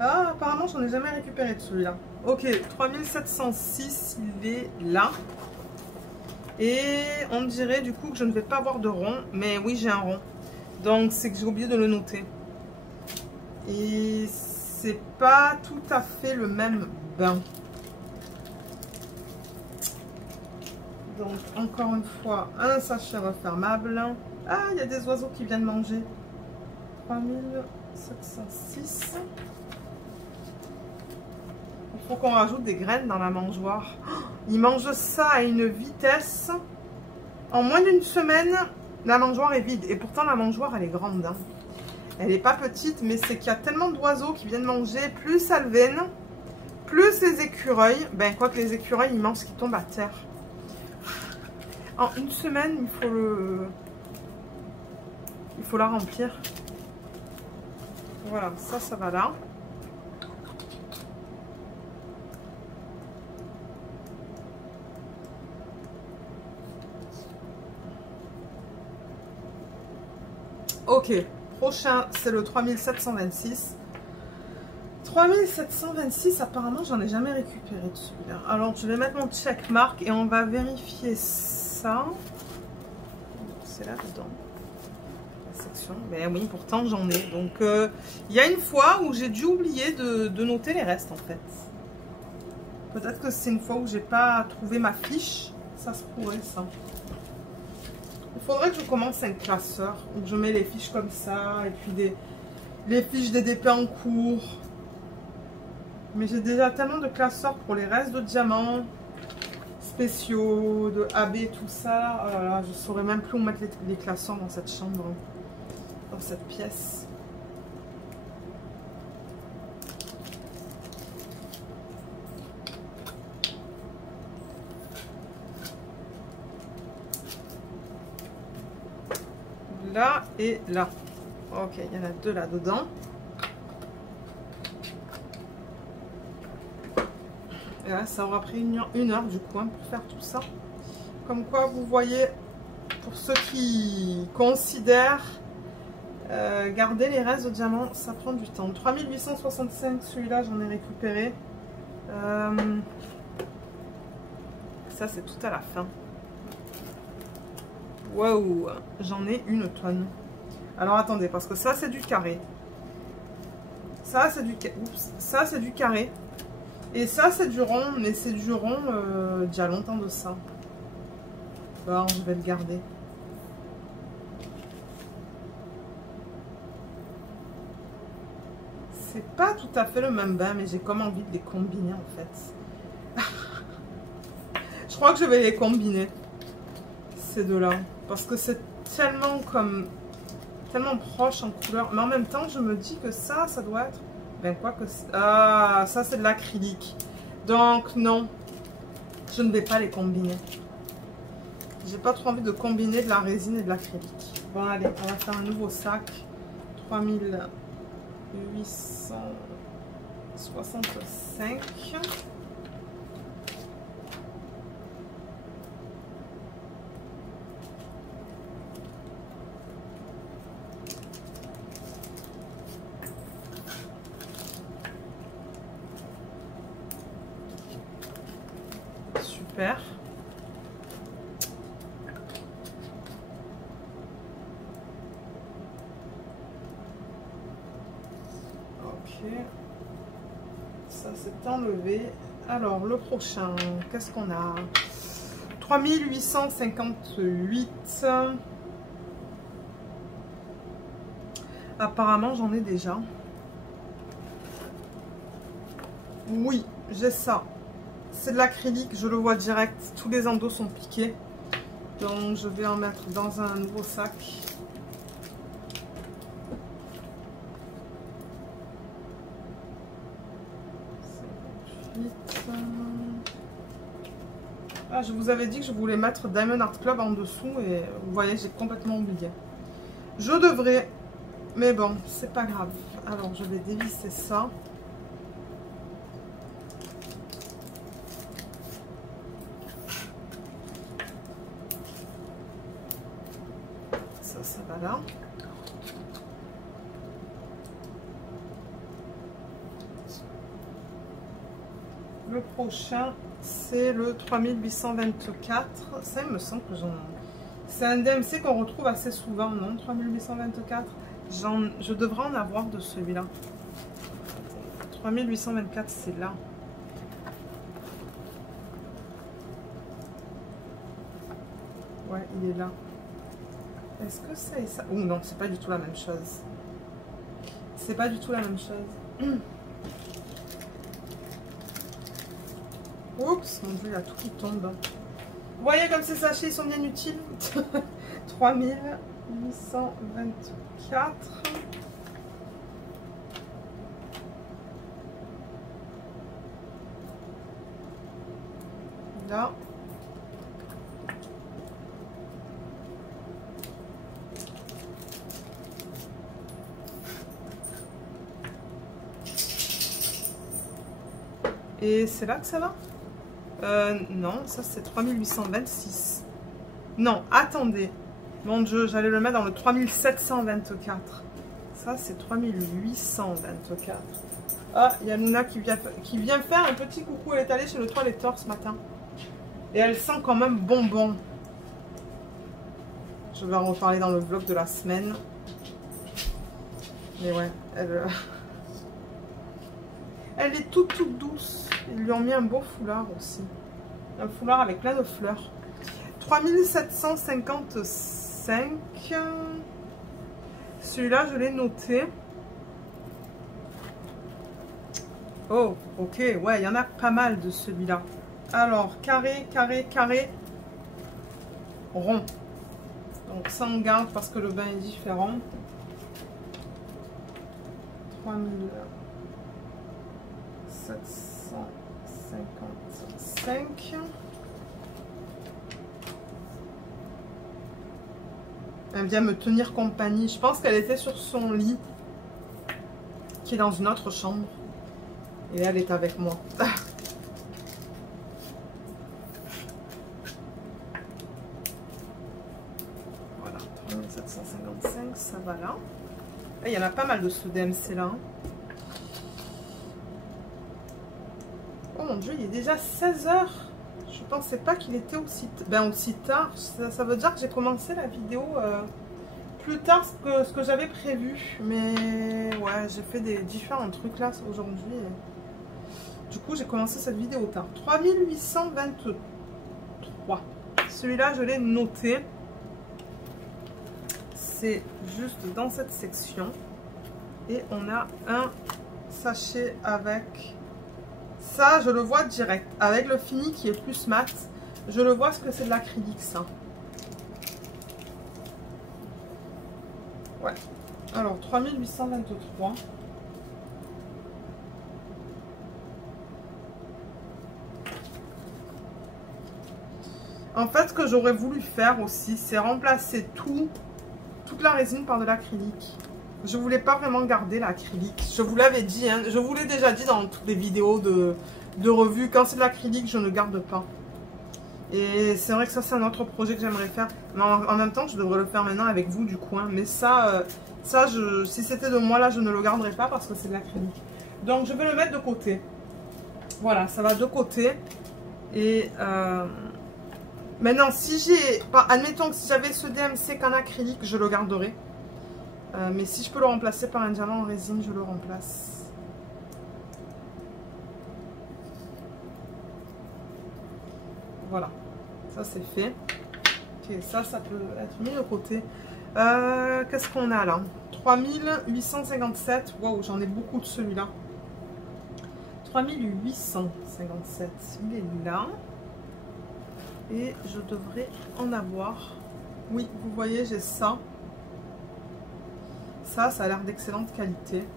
Ah, apparemment, j'en ai jamais récupéré de celui-là. Ok, 3706, il est là. Et on dirait du coup que je ne vais pas avoir de rond. Mais oui, j'ai un rond. Donc, c'est que j'ai oublié de le noter. Et c'est pas tout à fait le même bain. Donc, encore une fois, un sachet refermable. Ah, il y a des oiseaux qui viennent manger. 3706. Il faut qu'on rajoute des graines dans la mangeoire. Oh, ils mangent ça à une vitesse. En moins d'une semaine, la mangeoire est vide. Et pourtant, la mangeoire, elle est grande. Hein. Elle n'est pas petite, mais c'est qu'il y a tellement d'oiseaux qui viennent manger. Plus alvénes, plus les écureuils. Ben, quoi que les écureuils, ils mangent ce qui tombe à terre. En une semaine, il faut la remplir. Voilà, ça va là. Ok, prochain, c'est le 3726. 3726, apparemment, j'en ai jamais récupéré de celui-là. Alors, je vais mettre mon checkmark et on va vérifier ça. C'est là-dedans. La section. Ben oui, pourtant, j'en ai. Donc, il y a une fois où j'ai dû oublier de noter les restes, en fait. Peut-être que c'est une fois où j'ai pas trouvé ma fiche. Ça se pourrait, ça. Il faudrait que je commence un classeur où je mets les fiches comme ça et puis les fiches des DP en cours. Mais j'ai déjà tellement de classeurs pour les restes de diamants spéciaux, de AB, tout ça. Oh là là, je ne saurais même plus où mettre les classeurs dans cette chambre, dans cette pièce. Là et là. Ok, il y en a deux là-dedans. Et là, ça aura pris une heure du coup hein, pour faire tout ça. Comme quoi, vous voyez, pour ceux qui considèrent garder les restes de diamants, ça prend du temps. 3865, celui-là, j'en ai récupéré. Ça, c'est tout à la fin. Waouh, j'en ai une tonne. Alors attendez, parce que ça c'est du carré. Ça c'est du carré. Et ça c'est du rond, mais c'est du rond d'il y a longtemps de ça. Bon, je vais le garder. C'est pas tout à fait le même bain, mais j'ai comme envie de les combiner en fait. Je crois que je vais les combiner. Ces deux-là. Parce que c'est tellement proche en couleur. Mais en même temps, je me dis que ça doit être... Ben quoi que... Ah, ça c'est de l'acrylique. Donc non, je ne vais pas les combiner. J'ai pas trop envie de combiner de la résine et de l'acrylique. Bon allez, on va faire un nouveau sac. 3865. Super. Ok. Ça s'est enlevé. Alors, le prochain, qu'est-ce qu'on a? 3858. Apparemment, j'en ai déjà. Oui, j'ai ça. C'est de l'acrylique, je le vois direct. Tous les endos sont piqués. Donc, je vais en mettre dans un nouveau sac. Ah, je vous avais dit que je voulais mettre Diamond Art Club en dessous et vous voyez, j'ai complètement oublié. Je devrais, mais bon, c'est pas grave. Alors, je vais dévisser ça. Ça va là. Le prochain, c'est le 3824. Ça, il me semble que j'en... C'est un DMC qu'on retrouve assez souvent, non? 3824. Je devrais en avoir de celui-là. 3824, c'est là. Ouais, il est là. Est-ce que c'est ça? Oh non, c'est pas du tout la même chose. C'est pas du tout la même chose. Oups, mon dieu, il y a tout qui tombe. Vous voyez comme ces sachets sont bien utiles. 3824. Là. Et c'est là que ça va? Non, ça c'est 3826. Non, attendez. Mon dieu, j'allais le mettre dans le 3724. Ça c'est 3824. Ah, il y a Luna qui vient faire un petit coucou. Elle est allée chez le toiletteur ce matin. Et elle sent quand même bonbon. Je vais en reparler dans le vlog de la semaine. Mais ouais, elle est toute douce. Ils lui ont mis un beau foulard aussi. Un foulard avec plein de fleurs. 3755. Celui-là, je l'ai noté. Oh, ok. Ouais, il y en a pas mal de celui-là. Alors, carré, carré, carré. Rond. Donc, ça, on garde parce que le bain est différent. 3755. Elle vient me tenir compagnie. Je pense qu'elle était sur son lit, qui est dans une autre chambre. Et elle est avec moi. Voilà, 3755, ça va là. Et il y en a pas mal de ce DMC là. Oh mon dieu, il est déjà 16 h. Je pensais pas qu'il était aussi tard. Ça veut dire que j'ai commencé la vidéo plus tard que ce que j'avais prévu. Mais ouais, j'ai fait des différents trucs là aujourd'hui. Du coup, j'ai commencé cette vidéo tard. 3823. Celui-là, je l'ai noté. C'est juste dans cette section. Et on a un sachet avec... Ça, je le vois direct. Avec le fini qui est plus mat, je le vois ce que c'est de l'acrylique, ça. Ouais. Alors, 3823. En fait, ce que j'aurais voulu faire aussi, c'est remplacer toute la résine par de l'acrylique. Je voulais pas vraiment garder l'acrylique. Je vous l'avais dit, hein, je vous l'ai déjà dit dans toutes les vidéos de revue. Quand c'est de l'acrylique, je ne garde pas. Et c'est vrai que ça, c'est un autre projet que j'aimerais faire. Mais en même temps, je devrais le faire maintenant avec vous du coin. Mais ça, si c'était de moi, là, je ne le garderais pas parce que c'est de l'acrylique. Donc, je vais le mettre de côté. Voilà, ça va de côté. Et maintenant, si j'ai... Admettons que si j'avais ce DMC qu'en acrylique, je le garderais. Mais si je peux le remplacer par un diamant en résine, je le remplace. Voilà. Ça, c'est fait. Ok, ça peut être mis de côté. Qu'est-ce qu'on a là? 3857. Waouh, j'en ai beaucoup de celui-là. 3857. Il est là. Et je devrais en avoir. Oui, vous voyez, j'ai ça. Ça a l'air d'excellente qualité.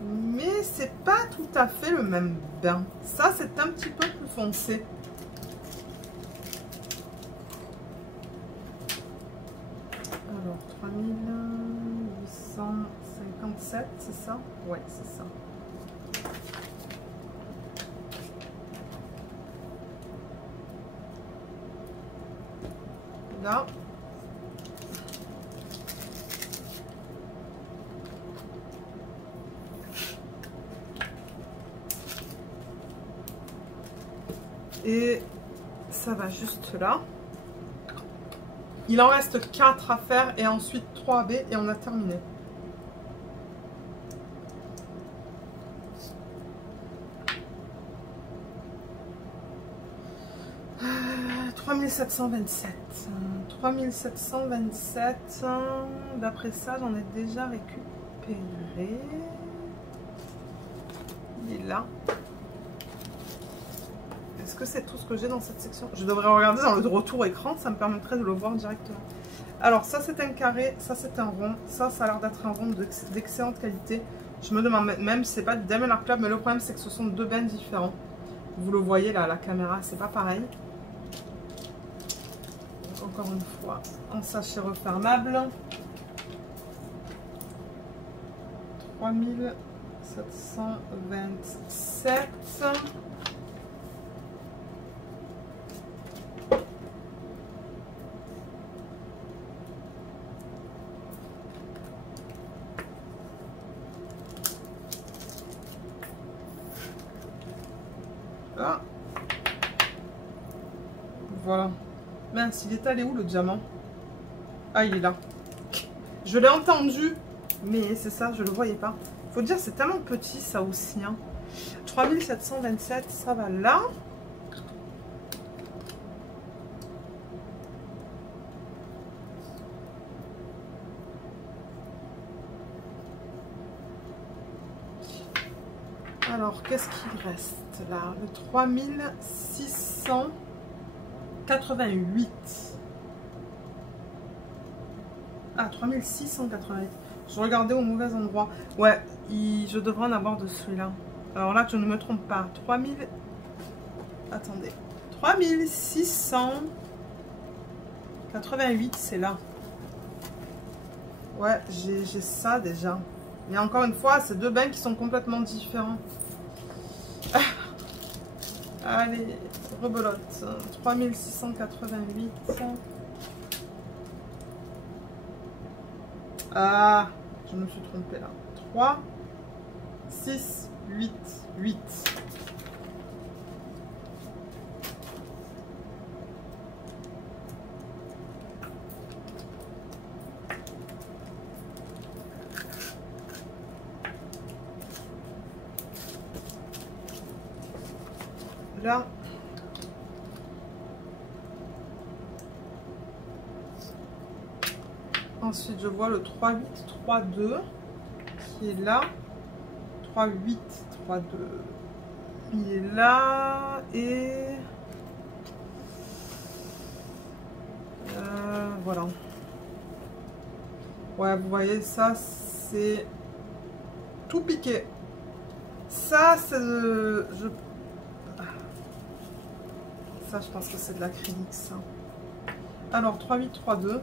Mais c'est pas tout à fait le même bain. Ça, c'est un petit peu plus foncé. Alors, 3857, c'est ça? Ouais, c'est ça. Là. Et ça va juste là. Il en reste 4 à faire et ensuite 3 AB et on a terminé. Euh, 3727. D'après ça, j'en ai déjà récupéré. Il est là. Est-ce que c'est tout ce que j'ai dans cette section? Je devrais regarder dans le retour écran, ça me permettrait de le voir directement. Alors ça c'est un carré, ça c'est un rond, ça a l'air d'être un rond d'excellente qualité. Je me demande même si c'est pas du Diamond Art Club, mais le problème c'est que ce sont deux bains différents. Vous le voyez là, la caméra, c'est pas pareil. Encore une fois, en sachet refermable. 3727. Là. Voilà. Mince, il est allé où le diamant? Ah, il est là. Je l'ai entendu, mais c'est ça, je le voyais pas. Faut dire, c'est tellement petit ça aussi. Hein. 3727, ça va là. Alors, qu'est-ce qu'il reste là? Le 3688. Ah, 3688. Je regardais au mauvais endroit. Ouais, je devrais en avoir de celui-là. Alors là, je ne me trompe pas. 3000... Attendez. 3688, c'est là. Ouais, j'ai ça déjà. Mais encore une fois, c'est deux bains qui sont complètement différents. Allez, rebelote. 3688. Ah, je me suis trompée là. 3, 6, 8, 8. Là. Ensuite, je vois le 3832 qui est là. 3832. Il est là. Et... voilà. Ouais, vous voyez, ça, c'est tout piqué. Ça, c'est... Ça, je pense que c'est de l'acrylique, ça. Alors, 3832.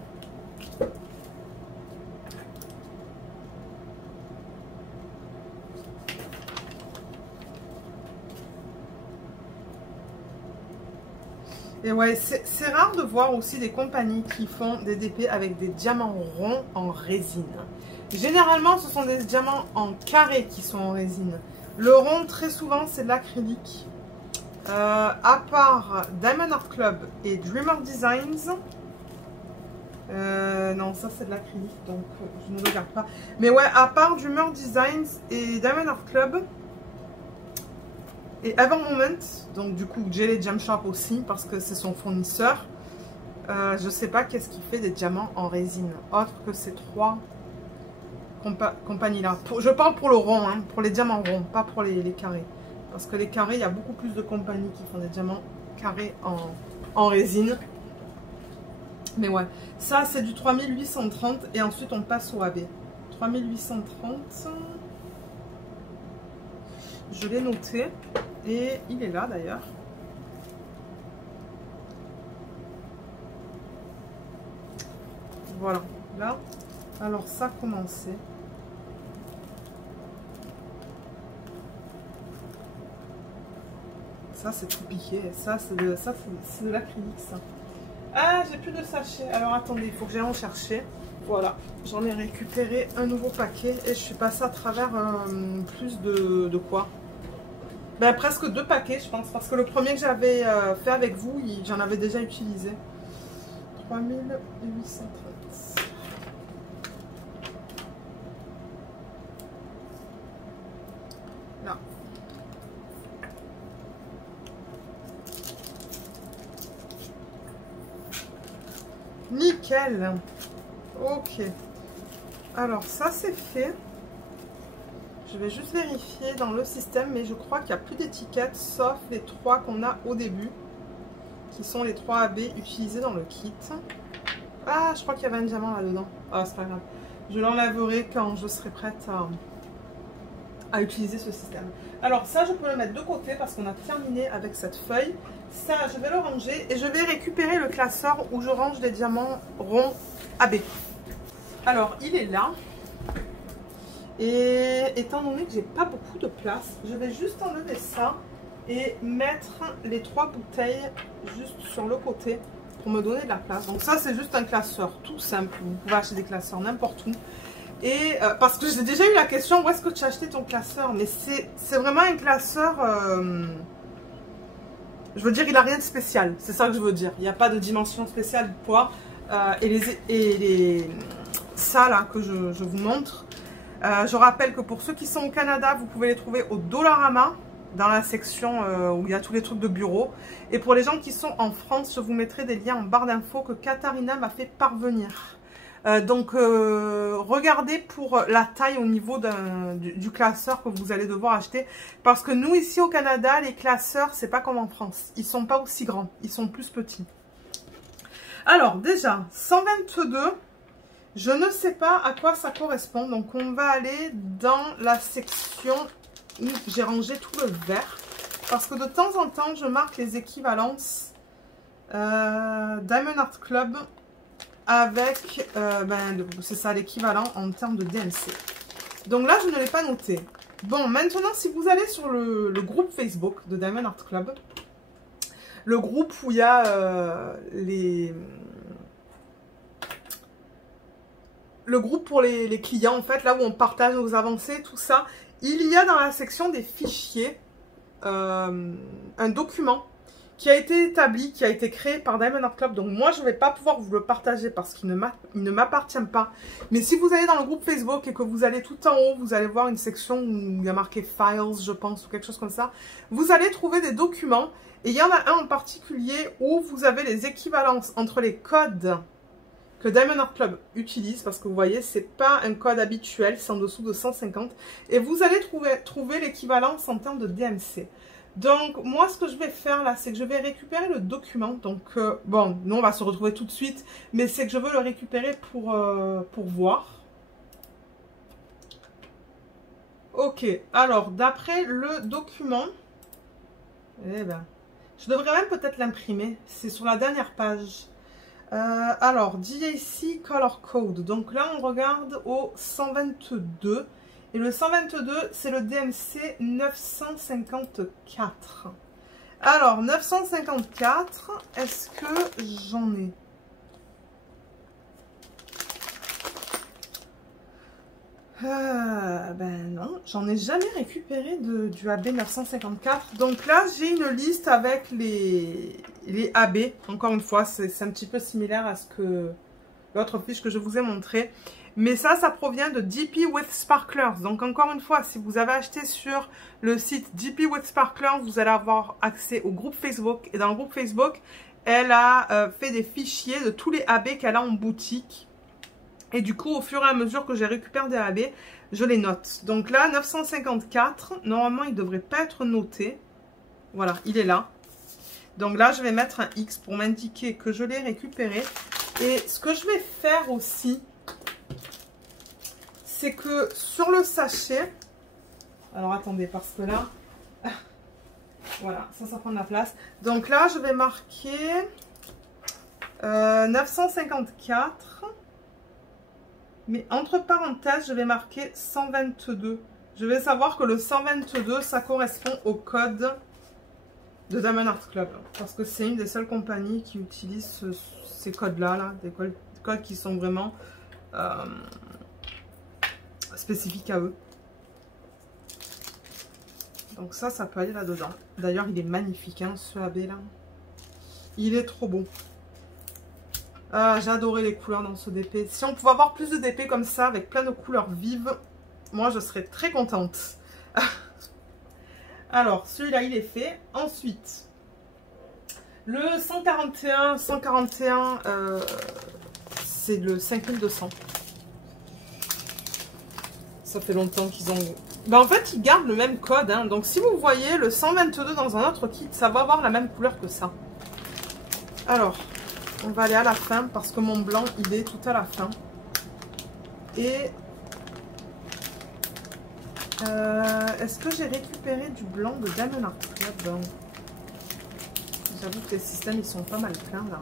Et ouais, c'est rare de voir aussi des compagnies qui font des DP avec des diamants ronds en résine. Généralement, ce sont des diamants en carré qui sont en résine. Le rond, très souvent, c'est de l'acrylique. À part Diamond Art Club et Dreamer Designs. Non, ça c'est de l'acrylique, donc je ne regarde pas. Mais ouais, à part Dreamer Designs et Diamond Art Club, Et Evermoment, donc du coup Jelly Gem Shop aussi parce que c'est son fournisseur. Je sais pas qu'est-ce qui fait des diamants en résine autre que ces trois compagnies là. Je parle pour le rond, hein, pour les diamants ronds, pas pour les carrés. Parce que les carrés, il y a beaucoup plus de compagnies qui font des diamants carrés en résine. Mais ouais, ça c'est du 3830 et ensuite on passe au AB. 3830, je l'ai noté et il est là d'ailleurs. Voilà, là, alors ça a commencé. Ça c'est tout piqué, ça c'est de l'acrylique ça. Ah, j'ai plus de sachets, alors attendez, il faut que j'aille en chercher. Voilà, j'en ai récupéré un nouveau paquet et je suis passée à travers plus de quoi? Ben, presque 2 paquets je pense, parce que le premier que j'avais fait avec vous, j'en avais déjà utilisé. 3830. Là. Nickel. Ok. Alors ça c'est fait. Je vais juste vérifier dans le système, mais je crois qu'il n'y a plus d'étiquettes sauf les 3 qu'on a au début, qui sont les 3 AB utilisés dans le kit. Ah, je crois qu'il y avait un diamant là-dedans. Ah, c'est pas grave. Je l'enlèverai quand je serai prête à utiliser ce système. Alors ça, je peux le mettre de côté parce qu'on a terminé avec cette feuille. Ça, je vais le ranger et je vais récupérer le classeur où je range les diamants ronds AB. Alors, il est là. Et étant donné que j'ai pas beaucoup de place, je vais juste enlever ça et mettre les 3 bouteilles juste sur le côté pour me donner de la place. Donc ça, c'est juste un classeur tout simple. Vous pouvez acheter des classeurs n'importe où. Et parce que j'ai déjà eu la question, où est-ce que tu as acheté ton classeur? Mais c'est vraiment un classeur, je veux dire, il n'a rien de spécial. C'est ça que je veux dire. Il n'y a pas de dimension spéciale de poids. Ça là que je vous montre. Je rappelle que pour ceux qui sont au Canada, vous pouvez les trouver au Dollarama, dans la section où il y a tous les trucs de bureau. Et pour les gens qui sont en France, je vous mettrai des liens en barre d'infos que Katharina m'a fait parvenir. Donc regardez pour la taille au niveau du classeur que vous allez devoir acheter. Parce que nous ici au Canada, les classeurs, c'est pas comme en France. Ils sont pas aussi grands, ils sont plus petits. Alors déjà, 122... je ne sais pas à quoi ça correspond, donc on va aller dans la section où j'ai rangé tout le vert. Parce que de temps en temps, je marque les équivalences Diamond Art Club avec, c'est ça l'équivalent en termes de DMC. Donc là, je ne l'ai pas noté. Bon, maintenant, si vous allez sur le groupe Facebook de Diamond Art Club, le groupe où il y a le groupe pour les clients, en fait, là où on partage nos avancées, tout ça, il y a dans la section des fichiers un document qui a été établi, qui a été créé par Diamond Art Club. Donc moi, je ne vais pas pouvoir vous le partager parce qu'il ne m'appartient pas. Mais si vous allez dans le groupe Facebook et que vous allez tout en haut, vous allez voir une section où il y a marqué Files, je pense, ou quelque chose comme ça. Vous allez trouver des documents. Et il y en a un en particulier où vous avez les équivalences entre les codes que Diamond Art Club utilise, parce que vous voyez, c'est pas un code habituel, c'est en dessous de 150. Et vous allez trouver l'équivalence en termes de DMC. Donc, moi, ce que je vais faire là, c'est que je vais récupérer le document. Donc, bon, nous, on va se retrouver tout de suite, mais c'est que je veux le récupérer pour voir. Ok, alors, d'après le document, eh ben, je devrais même peut-être l'imprimer. C'est sur la dernière page. Alors, DAC Color Code. Donc là, on regarde au 122. Et le 122, c'est le DMC 954. Alors, 954, est-ce que j'en ai? Ben non, j'en ai jamais récupéré du AB 954. Donc là, j'ai une liste avec les AB. Encore une fois, c'est un petit peu similaire à ce que l'autre fiche que je vous ai montré. Mais ça provient de DP with Sparklers. Donc encore une fois, si vous avez acheté sur le site DP with Sparklers, vous allez avoir accès au groupe Facebook. Et dans le groupe Facebook, elle a fait des fichiers de tous les AB qu'elle a en boutique. Et du coup, au fur et à mesure que j'ai récupéré des AB, je les note. Donc là, 954, normalement, il ne devrait pas être noté. Voilà, il est là. Donc là, je vais mettre un X pour m'indiquer que je l'ai récupéré. Et ce que je vais faire aussi, c'est que sur le sachet, alors attendez, parce que là, voilà, ça prend de la place. Donc là, je vais marquer 954. Mais entre parenthèses, je vais marquer 122. Je vais savoir que le 122, ça correspond au code de Diamond Art Club. Parce que c'est une des seules compagnies qui utilisent ces codes-là, des codes qui sont vraiment spécifiques à eux. Donc ça peut aller là-dedans. D'ailleurs, il est magnifique, hein, ce AB là. Il est trop beau. Ah, j'ai adoré les couleurs dans ce DP. Si on pouvait avoir plus de DP comme ça, avec plein de couleurs vives, moi je serais très contente. Alors, celui-là, il est fait. Ensuite, le 141, c'est le 5200. Ça fait longtemps qu'ils ont... Ben, en fait, ils gardent le même code. Hein. Donc, si vous voyez le 122 dans un autre kit, ça va avoir la même couleur que ça. Alors... on va aller à la fin parce que mon blanc, il est tout à la fin. Et est-ce que j'ai récupéré du blanc de Diamond Art Club? J'avoue que les systèmes, ils sont pas mal pleins là.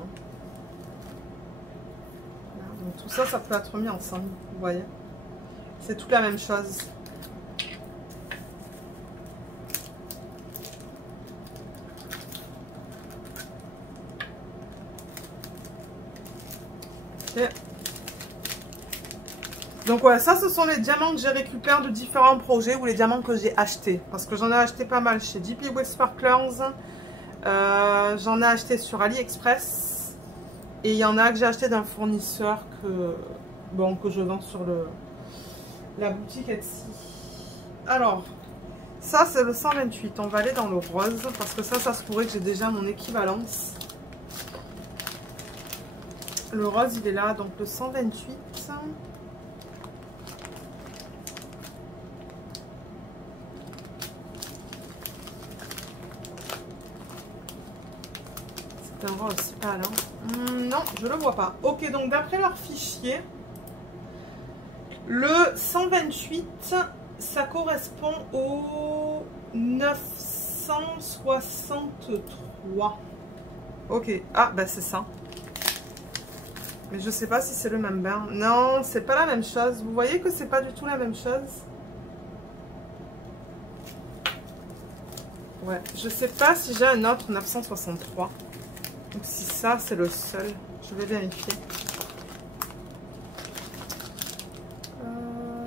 Donc tout ça, ça peut être mis ensemble, vous voyez. C'est toute la même chose. Okay. Donc ouais, ça ce sont les diamants que j'ai récupérés de différents projets ou les diamants que j'ai achetés. Parce que j'en ai acheté pas mal chez DP with Sparklers. J'en ai acheté sur AliExpress. Et il y en a que j'ai acheté d'un fournisseur que je vends sur la boutique Etsy. Alors, ça c'est le 128. On va aller dans le rose. Parce que ça se pourrait que j'ai déjà mon équivalence. Le rose, il est là, donc le 128. C'est un rose, c'est pas là. Non, je le vois pas. Ok, donc d'après leur fichier, le 128, ça correspond au 963. Ok, ah, ben c'est ça. Mais je sais pas si c'est le même bain. Non, c'est pas la même chose. Vous voyez que c'est pas du tout la même chose. Ouais, je sais pas si j'ai un autre 963. Donc si ça, c'est le seul. Je vais vérifier.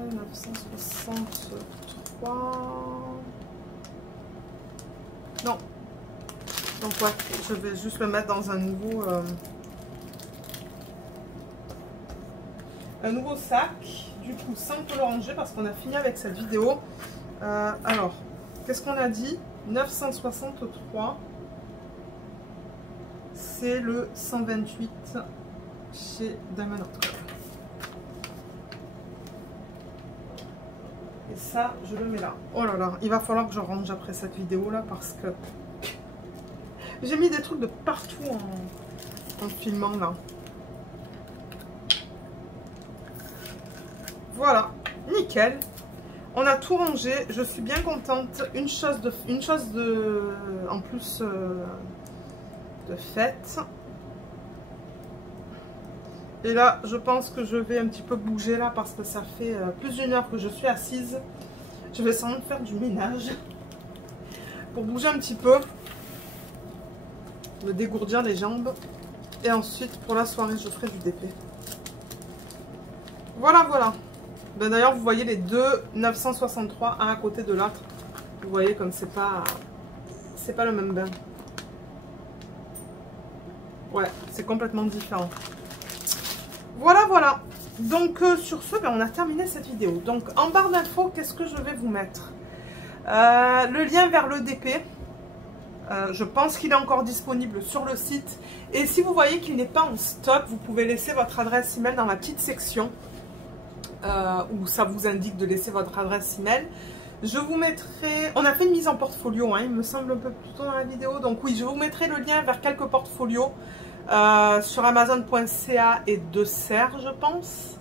963. Non. Donc ouais, je vais juste le mettre dans un nouveau... un nouveau sac, du coup ça on peut le ranger parce qu'on a fini avec cette vidéo. Alors, qu'est-ce qu'on a dit? 963, c'est le 128 chez Diamond Art Club. Et ça, je le mets là. Oh là là, il va falloir que je range après cette vidéo là parce que j'ai mis des trucs de partout en filmant là. Voilà, nickel. On a tout rangé, je suis bien contente. Une chose en plus de fête. Et là, je pense que je vais un petit peu bouger là parce que ça fait plus d'une heure que je suis assise. Je vais sans doute faire du ménage pour bouger un petit peu, me dégourdir les jambes. Et ensuite, pour la soirée, je ferai du DP. Voilà, voilà. Ben d'ailleurs, vous voyez les deux 963, un à côté de l'autre. Vous voyez comme c'est pas le même bain. Ouais, c'est complètement différent. Voilà, voilà. Donc sur ce, ben, on a terminé cette vidéo. Donc en barre d'infos, qu'est-ce que je vais vous mettre? Le lien vers le DP. Je pense qu'il est encore disponible sur le site. Et si vous voyez qu'il n'est pas en stock, vous pouvez laisser votre adresse email dans la petite section où ça vous indique de laisser votre adresse email. Je vous mettrai... On a fait une mise en portfolio, hein, il me semble un peu plus tôt dans la vidéo. Donc oui, je vous mettrai le lien vers quelques portfolios sur Amazon.ca et de Serre, je pense.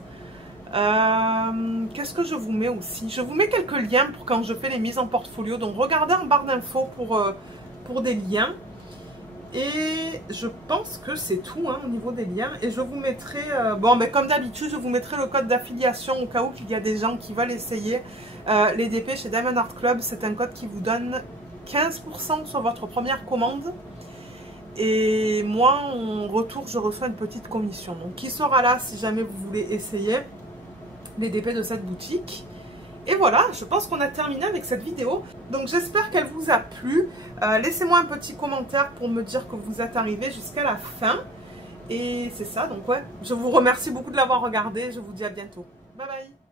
Qu'est-ce que je vous mets aussi? Je vous mets quelques liens pour quand je fais les mises en portfolio. Donc regardez en barre d'infos pour des liens. Et je pense que c'est tout hein, au niveau des liens. Et je vous mettrai, bon, mais comme d'habitude, je vous mettrai le code d'affiliation au cas où il y a des gens qui veulent essayer les DP chez Diamond Art Club. C'est un code qui vous donne 15% sur votre première commande. Et moi, en retour, je reçois une petite commission. Donc, qui sera là si jamais vous voulez essayer les DP de cette boutique. Et voilà, je pense qu'on a terminé avec cette vidéo. Donc j'espère qu'elle vous a plu. Laissez-moi un petit commentaire pour me dire que vous êtes arrivé jusqu'à la fin. Et c'est ça, donc ouais, je vous remercie beaucoup de l'avoir regardé. Je vous dis à bientôt. Bye bye.